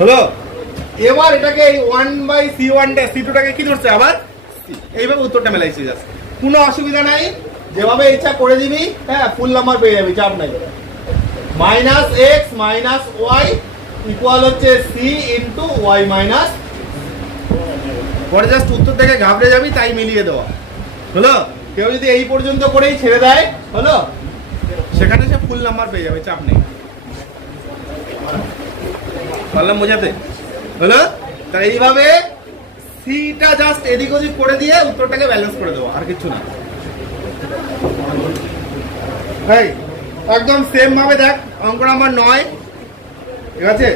হলো? এবার এটাকে এই 1/c1 c2টাকে কি ধরছে আবার c। এইভাবে উত্তরটা মেলাইছি, জাস্ট কোনো অসুবিধা নাই, যেভাবে ইচ্ছা করে দিবি। হ্যাঁ, ফুল নাম্বার পেয়ে যাবি, চাপ নাই। Minus x minus y equal হচ্ছে c ইন্টু y মাইনাস, পরে জাস্ট উত্তর থেকে ঘাবড়ে যাবি, তাই মিলিয়ে দেওয়া। হলো? কেউ যদি এই পর্যন্ত করেই ছেড়ে দেয়, হলো, সেখানে সে ফুল নাম্বার পেয়ে যাবে, চাপ নেই। পারলাম বোঝাতে? হলো? তাই এইভাবে সিটা জাস্ট এদিক ওদিক করে দিয়ে উত্তরটাকে ব্যালেন্স করে দেবো, আর কিছু না। ভাই একদম সেম ভাবে দেখ, অঙ্ক নাম্বার 9, ঠিক আছে?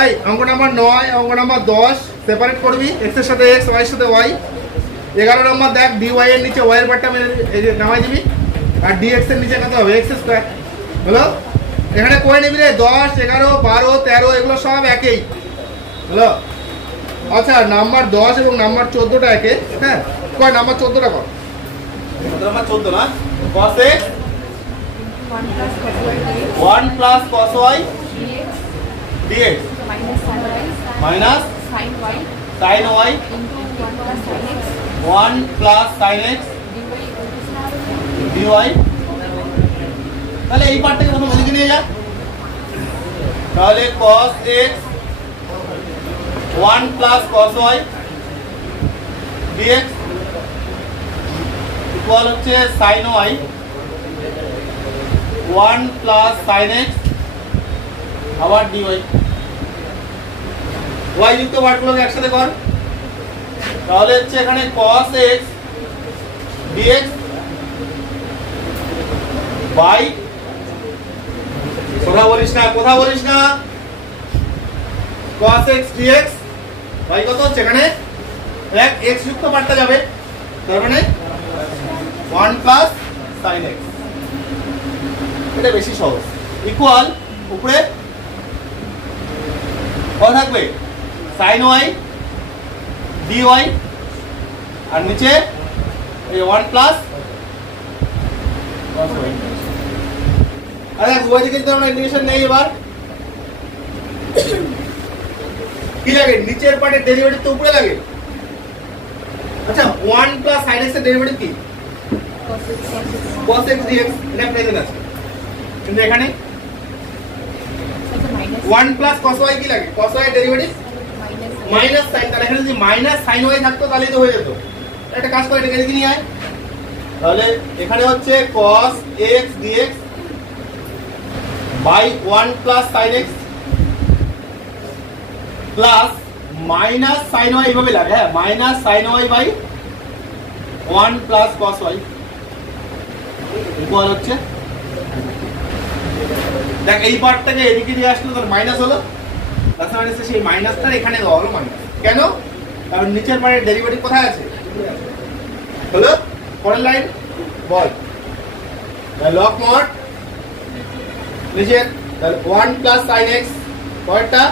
এই অঙ্ক নাম্বার 9, অঙ্ক নাম্বার 10 সেপারেট করবি, x এর সাথে x, y এর সাথে y। 11 নম্বর দেখ dy এর নিচে y এর পার্টটা নামাই দিবি, আর dx এর নিচে কত হবে? x square. হলো? এখানে কই নিবি রে? 10 11 12 13 এগুলো সব একই। হলো? আচ্ছা নাম্বার 10 এবং নাম্বার 14টা একে। হ্যাঁ, কয় নাম্বার 14টা কর? নাম্বার 14 না, cos x 1 plus cos y dx minus sin y 1 plus sin x dy। তাহলে এই পার্টটাকে প্রথম এদিকে নিয়ে যা, তাহলে cos x 1 plus cos y dx equal হচ্ছে sin y 1 plus sin x আবার dy। y যুক্ত পার্টগুলোকে একসাথে কর, তাহলে হচ্ছে এখানে cos x dx বাই, কথা বলিস না, cos x dx বাই কত হচ্ছে? এখানে এক x যুক্ত পার্টটা যাবে, তার মানে 1 plus sin x। এটা বেশি সহজ। ইকুয়াল উপরে কত থাকবে? sin y dy, আর নিচে এই 1 plus cos y। আরে উভয় দিকে যদি আমরা ইন্টিগ্রেশন নেই, এবার কি লাগে? নিচের পার্টের ডেরিভেটিভ তো উপরে লাগে। আচ্ছা 1 plus sin x এর ডেরিভেটিভ কি? cos x dx এটা প্রেজেন্ট আছে, কিন্তু এখানে 1 প্লাস cos y কি লাগে, cos y derivative minus sin, তাহলে এখানে যদি মাইনাস sin y থাকতো তাহলে তো হয়ে যেত। একটা কাজ করে এটাকে এদিকে নিয়ে আয়, তাহলে এখানে হচ্ছে cos x dx by 1 plus sin x plus minus sin y এইভাবে লাগে, হ্যাঁ minus sin y by 1 plus cos y equal হচ্ছে, দেখ এই পার্টটাকে এদিকে নিয়ে আসলে তোর মাইনাস হলো, প্লাস মাইনাস সেই মাইনাসটা এখানে দেওয়া হলো মাইনাস, কেন? কারণ নিচের পার্টের ডেরিভেটিভ কোথায় আছে, হলো পরের লাইন বল লগ মড নিচের, তাহলে 1 প্লাস sin x পরেরটা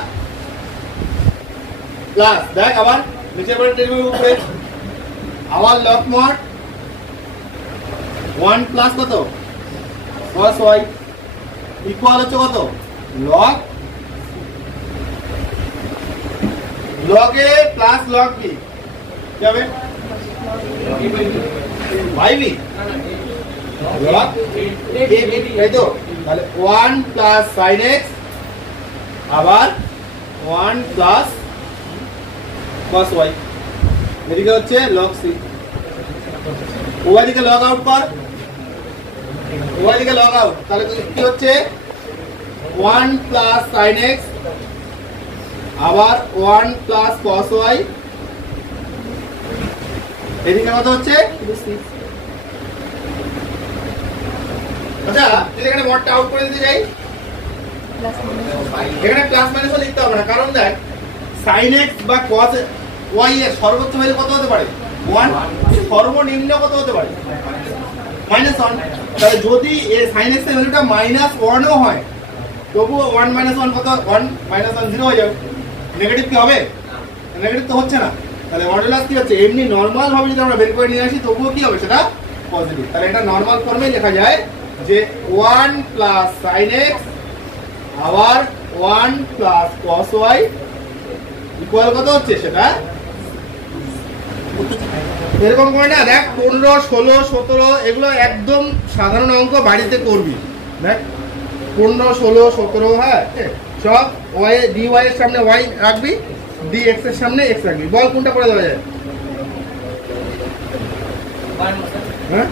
প্লাস, দেখ আবার নিচের পার্টের ডেরিভেটিভ উপরে আবার লগ মড 1 প্লাস কত cos y ইকুয়াল হচ্ছে কত log log a plus log b কি হবে by b log a b, তাই তো? তাহলে 1 প্লাস sin x আবার 1 প্লাস cos y, এদিকে হচ্ছে log c, ওইদিকে লগ আউট কর, ওইদিকে লগ আউট, তাহলে কি হচ্ছে 1 প্লাস sin x আবার 1 প্লাস cos y, এদিকে কত হচ্ছে, আচ্ছা যদি এখানে মডটা আউট করে দিতে যাই এখানে প্লাস মাইনাস লিখতে হবে না, কারণ দেখ sin x বা cos y এর সর্বোচ্চ ভ্যালু কত হতে পারে 1, সর্বনিম্ন কত হতে পারে -1, তাহলে যদি এই sin x এর ভ্যালুটা -1 ও হয় তবুও 1 -1 কত 1 -1 0 হয়ে যাবে, নেগেটিভ কি হবে, নেগেটিভ তো হচ্ছে না, তাহলে মডুলাস কি হচ্ছে এমনি নরমাল ভাবে যদি আমরা বের করে নিয়ে আসি তবুও কি হবে সেটা পজিটিভ, তাহলে এটা নরমাল ফর্মে লেখা যায় যে 1 প্লাস sin x আবার 1 প্লাস cos y ইকুয়াল কত হচ্ছে সেটা, এরকম করে না, দেখ 15 16 17 এগুলো একদম সাধারণ অঙ্ক বাড়িতে করবি, দেখ 15 16 17 হ্যাঁ সব y dy এর সামনে y রাখবি, dx এর সামনে x রাখবি, বল কোনটা করে দেওয়া যায়, হ্যাঁ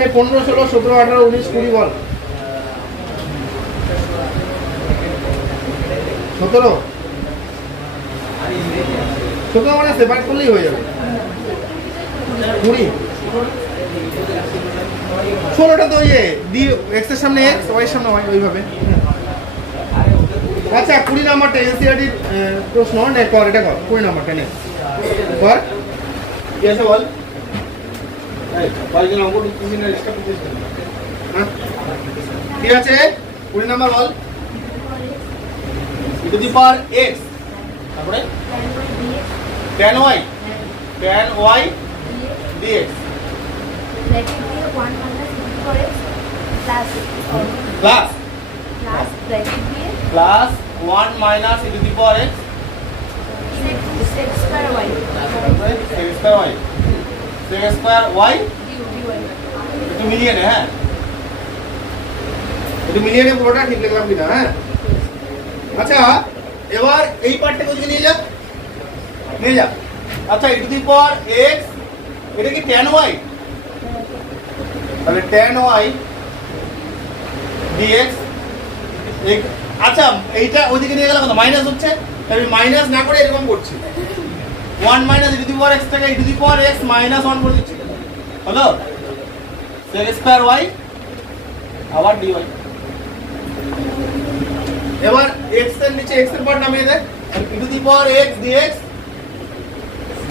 এই 15 16 17 18 19 20 বল 17 17 মানে সেপারেট করলেই হয়ে যাবে, 20 16টা তো ইয়ে ডি এক্স এর সামনে এক্স ওয়াই এর সামনে ওয়াই ওইভাবে, আচ্ছা 20 নাম্বারটা এনসিআরটি প্রশ্ন নে কর, এটা কর 20 নাম্বারটা নে কর, কি আছে বল, এই কয়জন অঙ্ক লিখছিস না লিস্টটা করছিস, হ্যাঁ কি আছে 20 number ball, e to the power x তারপরে tan y dx plus 1 minus e to the power x sec square y একটু মিলিয়ে নে, হ্যাঁ একটু মিলিয়ে নে, পুরোটা ঠিক লিখলাম কিনা, হ্যাঁ আচ্ছা এবার এই পার্টটাকে ওদিকে নিয়ে যা, নিয়ে যা, আচ্ছা e to the power x এটা কি tan y, তাহলে tan y dx, আচ্ছা এইটা ওইদিকে নিয়ে গেলে কত মাইনাস হচ্ছে, আমি মাইনাস না করে এরকম করছি 1 minus e to the power x টাকে e to the power x minus 1 করে দিচ্ছি, হলো sec square y আবার dy, এবার x এর নিচে x এর পার্ট নামিয়ে দে, e to the power x dx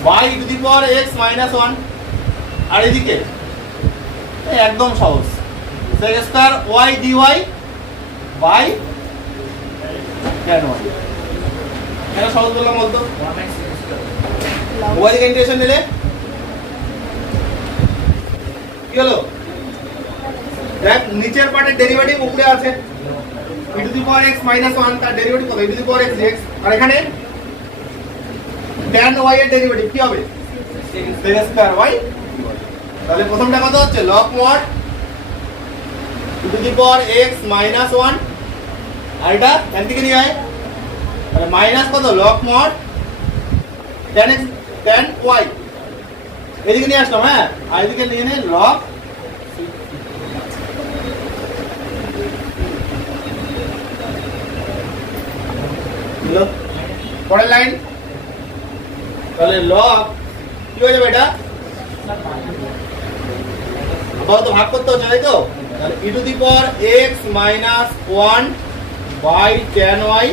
by e to the power x minus 1, আর এদিকে একদম সহজ sec square y dy by tan y, এটা সহজ বললাম বলতো, y এর ইন্টিগ্রেশন নিলে কি হলো, দেখ নিচের পার্টের ডেরিভেটিভ উপরে আছে e to the power x minus 1, তার ডেরিভেটিভ কত e to the power x dx, আর এখানে tan y এর ডেরিভেটিভ কি হবে sec square y তাহলে প্রথমটা কত হচ্ছে log mod two the power x minus 1 আর এটা একদিকে নিয়ে আয় তাহলে মাইনাস কত log mod tan x tan y এদিকে নিয়ে আসলাম হ্যাঁ আর এদিকে নিয়ে নে লগ পরের লাইন তাহলে লগ কি হয়ে যাবে এটা আবার তো ভাগ করতে হচ্ছে তাই তো তাহলে e to the power x minus 1 by tan y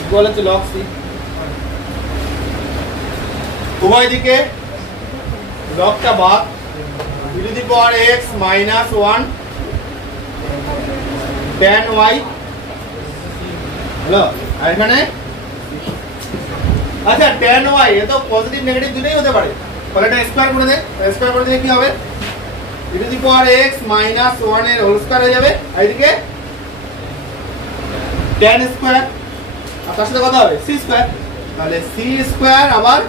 equal হচ্ছে log c উভয় দিকে লগটা ভাগ e to the power x minus 1 tan y হলো আর এখানে আচ্ছা tan y এ তো পজিটিভ নেগেটিভ দুটোই হতে পারে তাহলে এটা স্কয়ার করে দে স্কয়ার করে দিলে কি হবে e to the power x minus 1 এর হোল স্কয়ার হয়ে যাবে আর এদিকে tan স্কয়ার আর তার সাথে কত হবে c স্কয়ার তাহলে c স্কয়ার আবার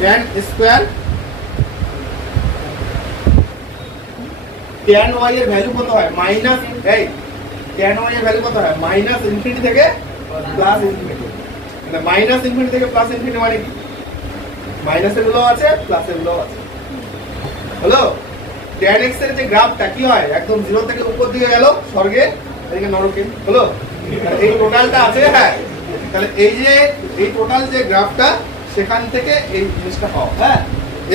tan স্কয়ার tan y এর ভ্যালু কত হয় মাইনাস এই tan y এর ভ্যালু কত হয় মাইনাস ইনফিনিটি থেকে প্লাস ইনফিনিটি মানে মাইনাস ইনফিনিটি থেকে প্লাস ইনফিনিটি মানে কি মাইনাসের গুলো আছে প্লাসের গুলো আছে হলো tan x এর যে গ্রাফটা কি হয় একদম 0 থেকে উপর দিকে গেল স্বর্গে এদিকে নরকে হলো এই টোটালটা আছে হ্যাঁ তাহলে এই যে এই টোটাল যে গ্রাফটা সেখান থেকে এই জিনিসটা পাও হ্যাঁ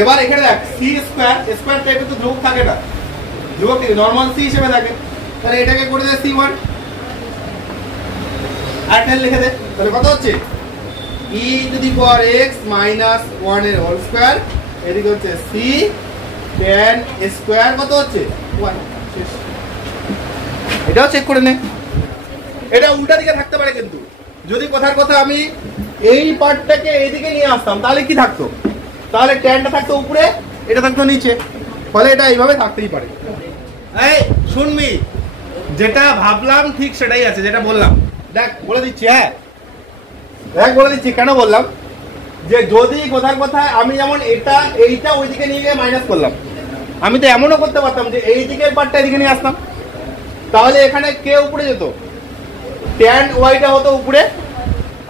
এবার এখানে দেখ c স্কয়ার স্কয়ার টাইপের তো ধ্রুবক থাকে না ধ্রুবক নরমাল c হিসেবে থাকে তাহলে এটাকে করে দে c1 আর তাহলে লিখে দে তাহলে কত হচ্ছে e to the power x minus 1 এর হোল স্কয়ার এদিকে হচ্ছে c tan স্কয়ার কত হচ্ছে 1 শেষ এটাও চেক করে নে এটা উল্টা দিকে থাকতে পারে কিন্তু যদি কথার কথা আমি এই পার্টটাকে এইদিকে নিয়ে আসতাম তাহলে কি থাকতো তাহলে ট্যানটা থাকতো উপরে এটা থাকতো নিচে ফলে এটা এইভাবে থাকতেই পারে এই শুনবি যেটা ভাবলাম ঠিক সেটাই আছে যেটা বললাম দেখ বলে দিচ্ছি হ্যাঁ দেখ বলে দিচ্ছি কেন বললাম যে যদি কথার কথা আমি যেমন এইটা ওইদিকে নিয়ে গিয়ে মাইনাস করলাম আমি তো এমনও করতে পারতাম যে এই দিকের পার্টটা এদিকে নিয়ে আসতাম তাহলে এখানে কে উপরে যেত tan y টা হতো উপরে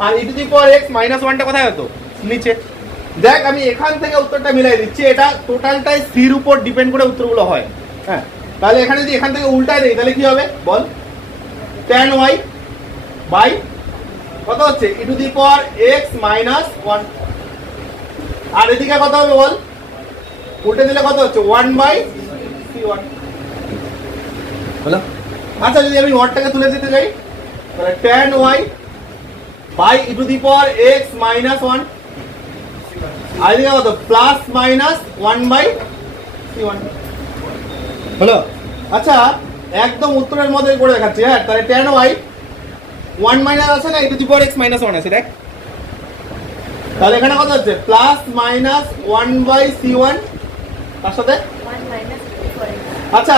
আর e to the power x minus 1 টা কোথায় হতো নিচে দেখ আমি এখান থেকে উত্তরটা মিলাই দিচ্ছি এটা টোটালটাই c এর উপর ডিপেন্ড করে উত্তরগুলো হয় হ্যাঁ তাহলে এখানে যদি এখান থেকে উল্টায় দেই তাহলে কি হবে বল tan y বাই কত হচ্ছে e to the power x minus 1 আর এদিকে কত হবে বল উল্টে দিলে কত হচ্ছে 1 বাই c1 হলো আচ্ছা যদি আমি ওয়াটটাকে তুলে দিতে যাই তাহলে tan y by e to the power x minus 1 আর এদিকে কত প্লাস মাইনাস 1 বাই c1 হলো আচ্ছা একদম উত্তরের মধ্যে করে দেখাচ্ছি হ্যাঁ তাহলে tan y 1 মাইনাস আছে না e to the power x minus 1 আছে দেখ তাহলে এখানে কত হচ্ছে প্লাস মাইনাস 1 বাই c1 তার সাথে 1 মাইনাস আচ্ছা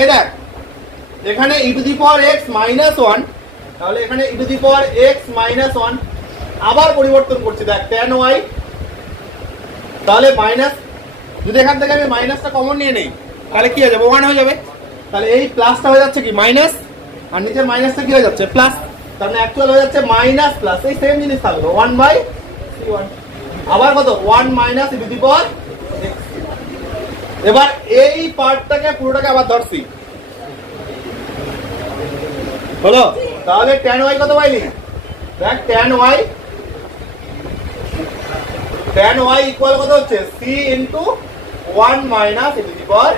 এই দেখ এখানে e to the power x minus 1 তাহলে এখানে e to the power x minus 1 আবার পরিবর্তন করছি দেখ tan y তাহলে মাইনাস যদি এখান থেকে আমি মাইনাসটা কমন নিয়ে নেই তাহলে কি হয়ে যাবে 1 হয়ে যাবে তাহলে এই প্লাসটা হয়ে যাচ্ছে কি মাইনাস আর নিচের মাইনাসটা কি হয়ে যাচ্ছে প্লাস তার মানে অ্যাকচুয়াল হয়ে যাচ্ছে মাইনাস প্লাস এই সেম জিনিস থাকলো 1 বাই c1 আবার কত 1 minus e to the power x এবার এই পার্টটাকে পুরোটাকে আবার ধরছি হলো তাহলে tan y কত পাইলি দেখ tan y ইকুয়াল কত হচ্ছে c into 1 minus e to the power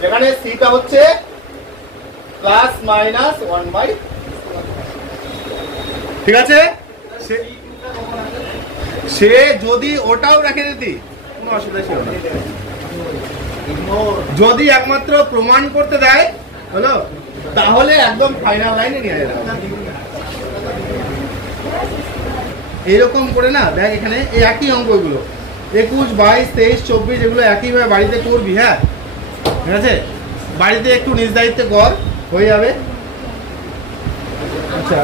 যেখানে c টা হচ্ছে প্লাস মাইনাস 1 বাই ঠিক আছে সে যদি ওটাও রেখে দিতি কোনো অসুবিধা ছিল না যদি একমাত্র প্রমাণ করতে দেয় হলো তাহলে একদম ফাইনাল লাইনে নিয়ে যাবে এইরকম করে না দেখ এখানে এই একই অঙ্কগুলো 21, 22, 23, 24 এগুলো একইভাবে বাড়িতে করবি হ্যাঁ ঠিক আছে বাড়িতে একটু নিজ দায়িত্বে কর হয়ে যাবে আচ্ছা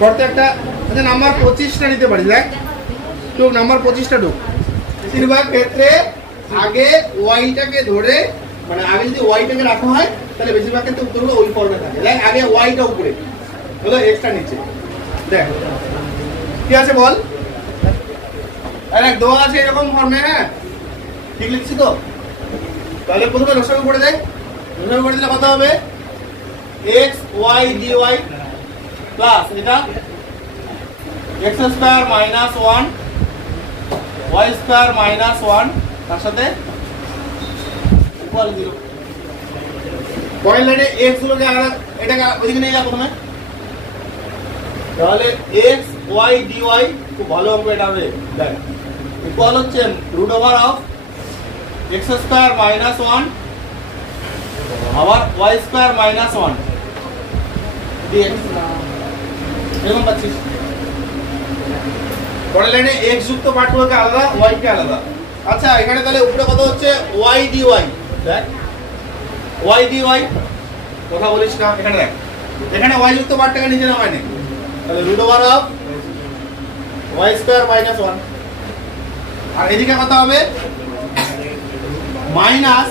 করতে একটা আচ্ছা নাম্বার 25টা নিতে পারি দেখ টুক নাম্বার 25টা টুক বেশিরভাগ ক্ষেত্রে আগে ওয়াইটাকে ধরে, মানে আগে যদি ওয়াইটাকে রাখা হয় তাহলে বেশিরভাগ ক্ষেত্রে উত্তরগুলো ওই ফর্মে থাকে। দেখ আগে ওয়াইটা উপরে হলো, এক্সটা নিচে। দেখ কি আছে বল, আরে দেওয়া আছে এরকম ফর্মে। হ্যাঁ ঠিক লিখছি তো? তাহলে প্রথমে লসাগু করে দেয়। লসাগু করে দিলে কত হবে? X y d y plus এটা x square minus one y square minus one, তার সাথে ইকুয়াল 0। পরের লাইনে এক্স গুলোকে আলাদা, এটাকে ওইদিকে নিয়ে যা প্রথমে। তাহলে এক্স ওয়াই ডি ওয়াই, খুব ভালো অঙ্ক এটা হবে। দেখ ইকুয়াল হচ্ছে root over of x square minus one আবার y square minus one dx, এরকম পাচ্ছিস। পরের লাইনে এক্স যুক্ত পার্টগুলোকে আলাদা, ওয়াই কে আলাদা। আচ্ছা এখানে তাহলে উপরে কত হচ্ছে? Y d y. দেখ ওয়াই ডি ওয়াই, কথা বলিস না। এখানে দেখ, এখানে ওয়াই যুক্ত পার্টটাকে নিচে নামায় নেই, তাহলে root over of y square minus one. আর এদিকে কত হবে? মাইনাস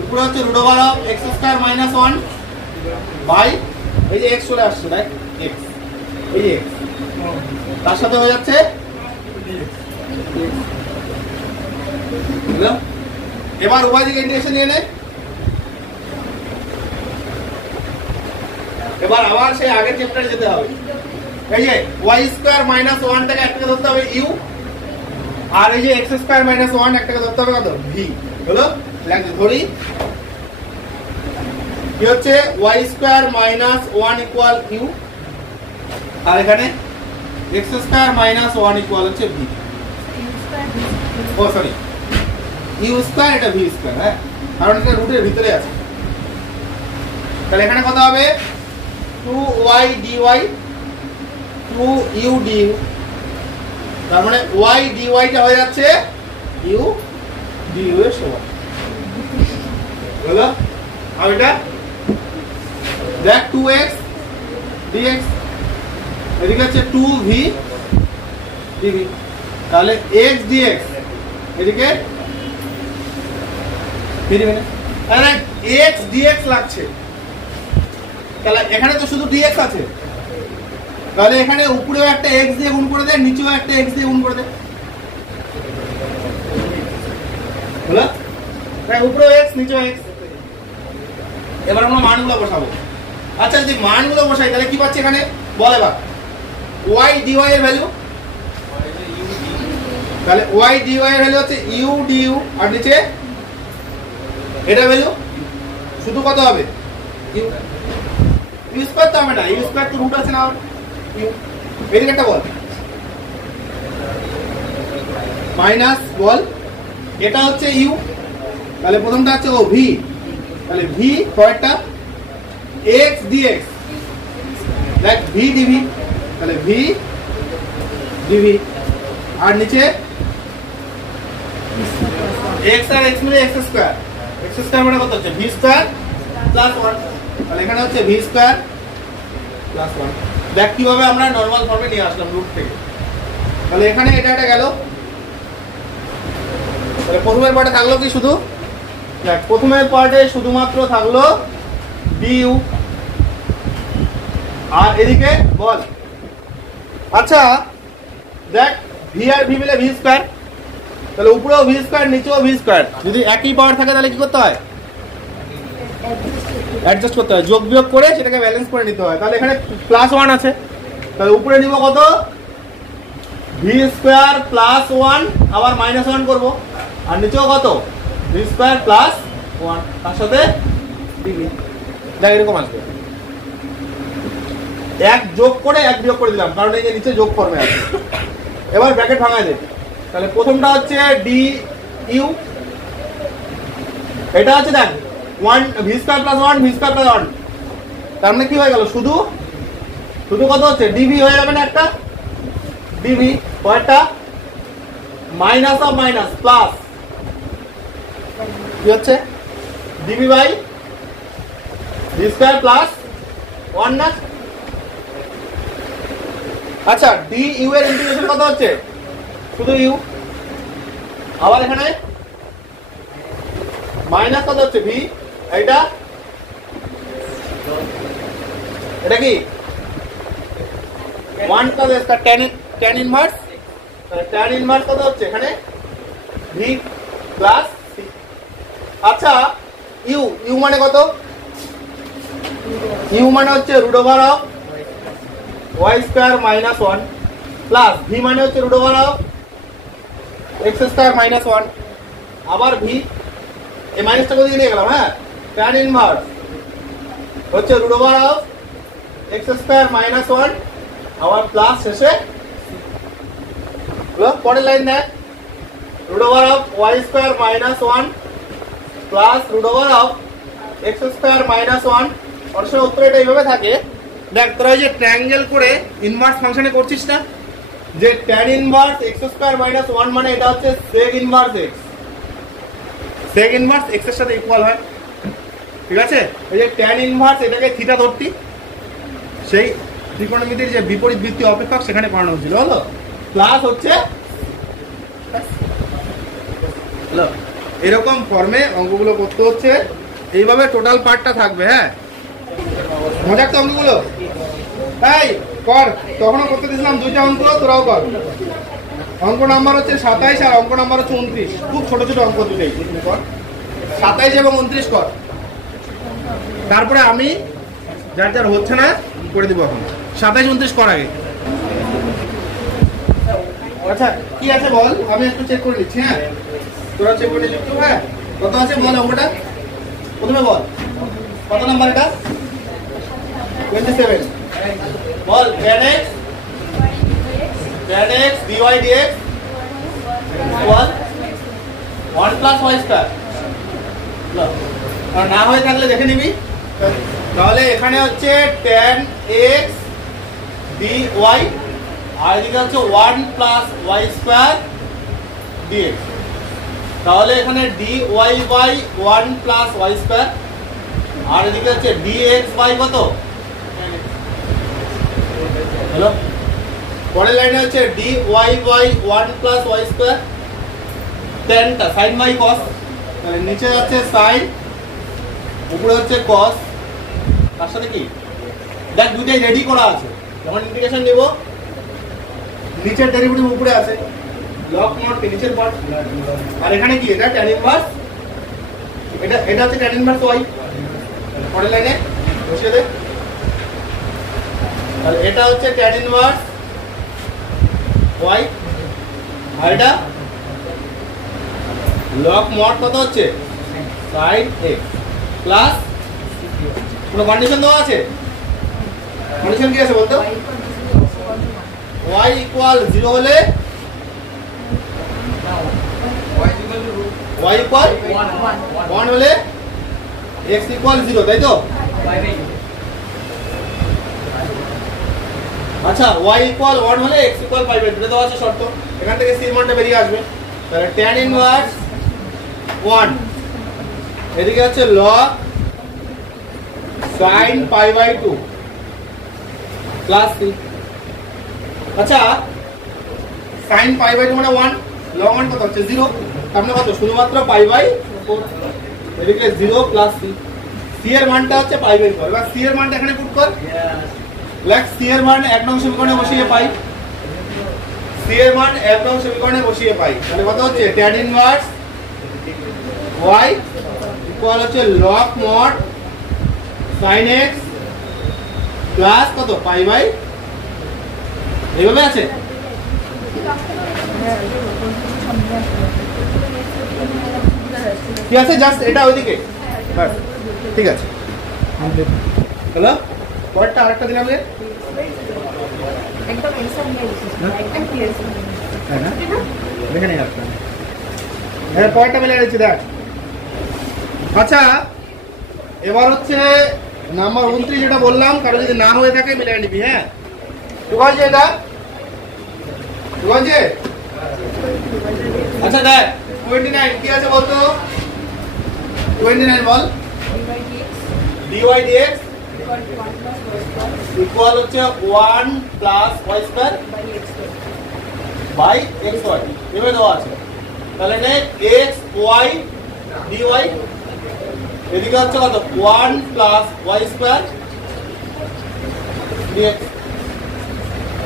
উপরে হচ্ছে root over of x square minus one by, এই যে এক্স চলে আসছে, দেখ এক্স, এই যে এক্স, তার সাথে হয়ে যাচ্ছে এবার উভয় দিকে ইন্টিগ্রেশন নিয়ে নে। এবার আবার সেই আগের চ্যাপ্টারে যেতে হবে। এই যে ওয়াই স্কোয়ার মাইনাস ওয়ানটাকে একটাকে ধরতে হবে ইউ, আর এই যে এক্স স্কোয়ার মাইনাস ওয়ান একটাকে ধরতে হবে কত? ভি। হলো ধরি কি হচ্ছে? Y square minus one equal u, আর এখানে x square minus one equal হচ্ছে ভি। ও সরি, ইউ স্কোয়ার, এটা ভি স্কোয়ার। হ্যাঁ, কারণ এটা রুটের ভিতরে আছে। তাহলে এখানে কত হবে? 2y dy 2u du, তার মানে y dy টা হয়ে যাচ্ছে u du এর সমান। হলো? আর এটা দেখ 2x dx, এদিকে হচ্ছে 2v dv, তাহলে x dx এদিকে আরে x dx লাগছে, তাহলে এখানে তো শুধু dx আছে, তাহলে এখানে উপরেও একটা x দিয়ে গুণ করে দে, নিচেও একটা x দিয়ে গুণ করে দে। হলো? তাই উপরেও x, নিচেও x। এবার আমরা মানগুলো বসাবো। আচ্ছা যদি মানগুলো বসাই তাহলে কি পাচ্ছি এখানে বল এবার? y dy এর ভ্যালু, তাহলে y dy এর ভ্যালু হচ্ছে u du, আর নিচে এটা ভ্যালু শুধু কত হবে? u। u স্কয়ার তো হবে না, u স্কয়ার তো রুট আছে না, u। এদিকে একটা বল মাইনাস বল, এটা হচ্ছে u, তাহলে প্রথমটা হচ্ছে ও v, তাহলে v পরেরটা x dx, দেখ v dv, তাহলে v dv, আর নিচে x আর x মিলে x স্কয়ার, x স্কয়ার মানে কত হচ্ছে? v স্কয়ার প্লাস 1, তাহলে এখানে হচ্ছে v স্কয়ার প্লাস 1। দেখ কিভাবে আমরা নরমাল ফর্মে নিয়ে আসলাম রুট থেকে। তাহলে এখানে এটা গেল, তাহলে প্রথমের পার্টে থাকলো কি শুধু? দেখ প্রথমের পার্টে শুধুমাত্র থাকলো du, আর এদিকে বল। আচ্ছা দেখ v আর v মিলে v স্কয়ার, তাহলে উপরেও v স্কয়ার নিচেও v স্কয়ার। যদি একই পাওয়ার থাকে তাহলে কি করতে হয়? অ্যাডজাস্ট করতে হয়, যোগ বিয়োগ করে সেটাকে ব্যালেন্স করে নিতে হয়। তাহলে এখানে প্লাস 1 আছে, তাহলে উপরে নিব কত? v স্কয়ার প্লাস 1 আবার মাইনাস 1 করব, আর নিচেও কত? v স্কয়ার প্লাস 1 তার সাথে dv। দেখ এরকম আসবে, এক যোগ করে এক বিয়োগ করে দিলাম, কারণ এই যে নিচে যোগ ফর্মে আছে। এবার ব্র্যাকেট ভাঙায় দে। তাহলে প্রথমটা হচ্ছে du, এটা হচ্ছে দেখ 1 v square plus 1 v square plus 1, তার মানে কি হয়ে গেল? শুধু কত হচ্ছে? dv হয়ে যাবে না একটা, dv পরেরটা মাইনাস অফ মাইনাস প্লাস, কি হচ্ছে? dv by v square plus 1 না। আচ্ছা du এর ইন্টিগ্রেশন কত হচ্ছে? শুধু u, আবার এখানে মাইনাস কত হচ্ছে ভি, এটা এটা কি 1 plus square tan inverse, tan inverse কত হচ্ছে এখানে ভি প্লাস সি। আচ্ছা ইউ, ইউ মানে কত? ইউ মানে হচ্ছে root over of y square minus 1 প্লাস ভি মানে হচ্ছে root over of x square minus 1, আবার ভি এই মাইনাসটা কোথায় নিয়ে গেলাম, হ্যাঁ tan ইনভার্স হচ্ছে root over of x square minus 1 আবার প্লাস শেষে পরের লাইন দেখ root over of y square minus 1 plus root over of x square minus 1। অনেক সময় উত্তর এটা এইভাবে থাকে। দেখ তোরা যে ট্রায়াঙ্গেল করে ইনভার্স ফাংশনে করছিস না, যে tan inverse x square minus 1 মানে এটা হচ্ছে sec inverse x, sec inverse x এর সাথে ইকুয়াল হয়, ঠিক আছে? এই যে tan ইনভার্স এটাকে থিটা ধরতি, সেই ত্রিকোণমিতির যে বিপরীত বৃত্তি অপেক্ষক সেখানে করানো হয়েছিল, হলো প্লাস হচ্ছে হলো এরকম ফর্মে অঙ্কগুলো করতে হচ্ছে। এইভাবে টোটাল পার্টটা থাকবে। হ্যাঁ মজার তো অঙ্কগুলো, তাই কর, তখনও করতে দিয়েছিলাম দুইটা অঙ্ক, তোরাও কর। অঙ্ক নাম্বার হচ্ছে 27 আর অঙ্ক নাম্বার হচ্ছে 29, খুব ছোট ছোট অঙ্ক দুটোই কর, 27 এবং 29 কর। তারপরে আমি যার যার হচ্ছে না করে দিব এখন, 27 29 কর আগে। আচ্ছা কি আছে বল, আমি একটু চেক করে নিচ্ছি। হ্যাঁ তোরা চেক করে নিচ্ছি। হ্যাঁ কত আছে বল অঙ্কটা, প্রথমে বল কত নাম্বার এটা? 27 বল tan x dy dx equal 1 plus y square। আর না হয়ে থাকলে দেখে নিবি, তাহলে এখানে হচ্ছে tan x dy আর এদিকে হচ্ছে 1 plus y square dx। তাহলে এখানে dy by 1 plus y square আর এদিকে হচ্ছে dx by কত, হ্যালো পরের লাইনে হচ্ছে dy by 1 plus y square tan টা sin by cos, তাহলে নিচে যাচ্ছে sin উপরে হচ্ছে cos, তার সাথে কি দেখ দুইটাই রেডি করা আছে, যখন ইন্টিগ্রেশন নেব নিচের ডেরিভেটিভ উপরে আছে লগ নট নিচের পার্ট, আর এখানে কি এটা tan ইনভার্স, এটা হচ্ছে tan ইনভার্স y। পরের লাইনে বসিয়ে দে, আর এটা হচ্ছে tan ইনভার্স y আর এটা লগ মড কত হচ্ছে sin x প্লাস কোনো কন্ডিশন দেওয়া আছে, কন্ডিশন কি আছে বলতো? y ইকুয়াল 0 হলে y ইকুয়াল 1 হলে x ইকুয়াল 0, তাই তো? আচ্ছা y ইকুয়াল 1 হলে x ইকুয়াল 5 এটা তো আছে শর্ত, এখান থেকে c এর মানটা বেরিয়ে আসবে। তাহলে tan ইনভার্স 1 এদিকে হচ্ছে log sin pi by 2 plus c। আচ্ছা sin pi by 2 মানে 1, log 1 কত হচ্ছে 0, তার মানে কত শুধুমাত্র pi by 4, এদিকে 0 প্লাস c। c এর মানটা হচ্ছে pi by 4, এবার c এর মানটা এখানে পুট কর, লেখ c এর মান 1 নং সমীকরণে বসিয়ে পাই, c এর মান 1 নং সমীকরণে বসিয়ে পাই, তাহলে কত হচ্ছে tan ইনভার্স y ইকুয়াল হচ্ছে log mod sin x plus কত pi by, এইভাবে আছে। কি আছে জাস্ট এটা ওইদিকে, বাস ঠিক আছে। হ্যালো পরেরটা আরেকটা দিলাম যে একদম এনসার নিয়ে দিছিস, একদম ক্লিয়ার ছিল, হ্যাঁ না দেখে নেই আপনারা, এর পরেরটা মিলে দিচ্ছি দেখ। আচ্ছা এবার হচ্ছে নাম্বার 29 যেটা বললাম, কারো যদি না হয়ে থাকে মিলে নিবি। হ্যাঁ ঠিক আছে এটা ঠিক আছে। আচ্ছা দেখ 29 কি আছে বলতো, 29 বল dy dx ইকুয়াল হচ্ছে 1 plus y square by x square, এভাবে দেওয়া আছে। তাহলে নে এক্স ওয়াই ডিওয়াই, এদিকে হচ্ছে কত 1 প্লাস ওয়াই স্কোয়ার ডিএক্স,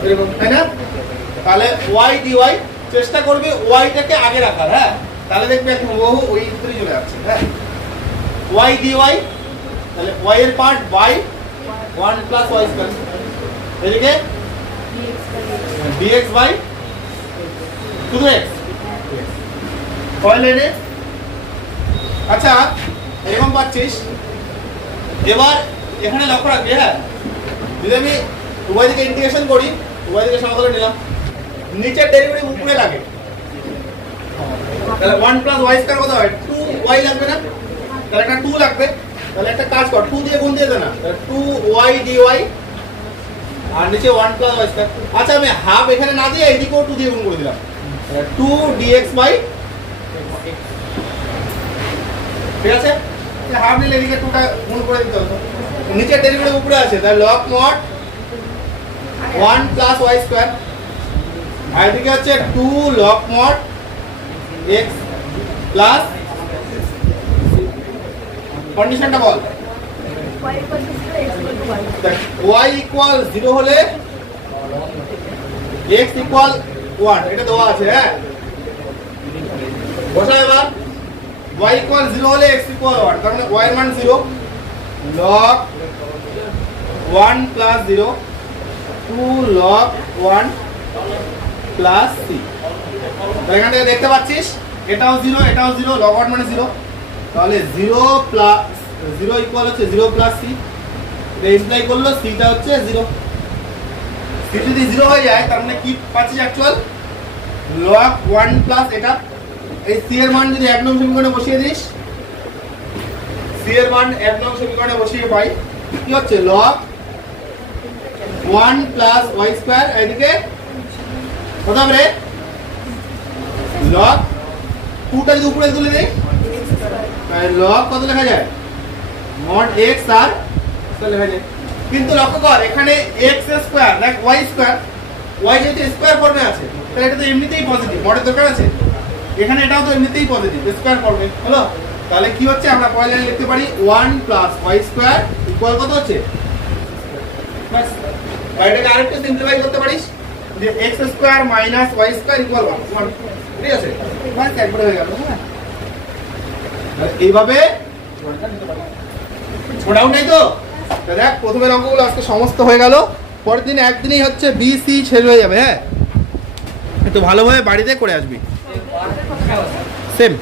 এরকম তাই না? তাহলে ওয়াই ডিওয়াই চেষ্টা করবে ওয়াইটাকে আগে রাখার, হ্যাঁ তাহলে দেখবে এখন বহু ওই ভিতরে চলে যাচ্ছে, হ্যাঁ ওয়াই ডিওয়াই, তাহলে ওয়াই এর part by 1 plus y square, এদিকে dx বাই 2x কয় লেনে। আচ্ছা এরকম পাচ্ছিস, এবার এখানে লক্ষ্য রাখবি, হ্যাঁ যদি আমি উভয় দিকে ইন্টিগ্রেশন করি, উভয় দিকে সমাকলন নিলাম, নিচের ডেরিভেটিভ উপরে লাগে, তাহলে 1 প্লাস ওয়াই স্কয়ার কত হয় 2y লাগবে না, তাহলে একটা 2 লাগবে, তাহলে একটা কাজ কর 2 দিয়ে গুণ দিয়ে দে না, তাহলে 2y dy আর নিচে 1 প্লাস ওয়াই স্কয়ার। আচ্ছা আমি হাফ এখানে না দিয়ে এদিকেও 2 দিয়ে গুণ করে দিলাম, 2 dx বাই, ঠিক আছে হাফ নিলে এদিকে 2টা গুণ করে দিতে হবে, নিচের ডেরিভেটিভ উপরে আছে, তাহলে log mod 1 plus y square, আর এদিকে হচ্ছে 2 log mod x প্লাস, কন্ডিশনটা বল y ইকুয়াল 0 হলে x ইকুয়াল 1, এটা দেওয়া আছে, হ্যাঁ বসা এবার y ইকুয়াল 0 হলে x ইকুয়াল 1, তার মানে y এর মান 0, log 1 plus 0 2 log 1 plus c, এখান থেকে দেখতে পাচ্ছিস এটাও 0 এটাও 0, log 1 মানে 0, তাহলে 0 প্লাস 0 ইকুয়াল হচ্ছে 0 প্লাস c, এটা ইমপ্লাই করলো c টা হচ্ছে 0, c যদি 0 হয়ে যায় তার মানে কি পাচ্ছিস অ্যাকচুয়াল log 1 প্লাস এটা, এই c এর মান যদি 1 নং সমীকরণে বসিয়ে দিস, c এর মান 1 নং সমীকরণে বসিয়ে পাই কি হচ্ছে log 1 প্লাস ওয়াই স্কয়ার, এদিকে কত হবে log 2টা যদি উপরে তুলে দেই তাহলে log কত লেখা যায় mod x আর লেখা যায়, কিন্তু লক্ষ্য কর এখানে x স্কয়ার দেখ y স্কয়ার, y যেহেতু স্কয়ার ফর্মে আছে তাহলে এটা তো এমনিতেই পজিটিভ, মডের দরকার আছে, এখানে এটাও তো এমনিতেই পজিটিভ স্কয়ার ফর্মে হলো, তাহলে কি হচ্ছে আমরা পরের লাইনে লিখতে পারি 1 প্লাস ওয়াই স্কয়ার ইকুয়াল কত হচ্ছে বাস, এটাকে আরেকটু সিম্পলিফাই করতে পারিস যে x square minus y square equal 1, ঠিক আছে বাস একবারে হয়ে গেল, হ্যাঁ এইভাবে ছোটাও নাই তো, দেখ প্রথমের অঙ্কগুলো আজকে সমস্ত হয়ে গেল, পরের দিন একদিনই হচ্ছে বি সি শেষ হয়ে যাবে, হ্যাঁ একটু ভালোভাবে বাড়িতে করে আসবি সেম।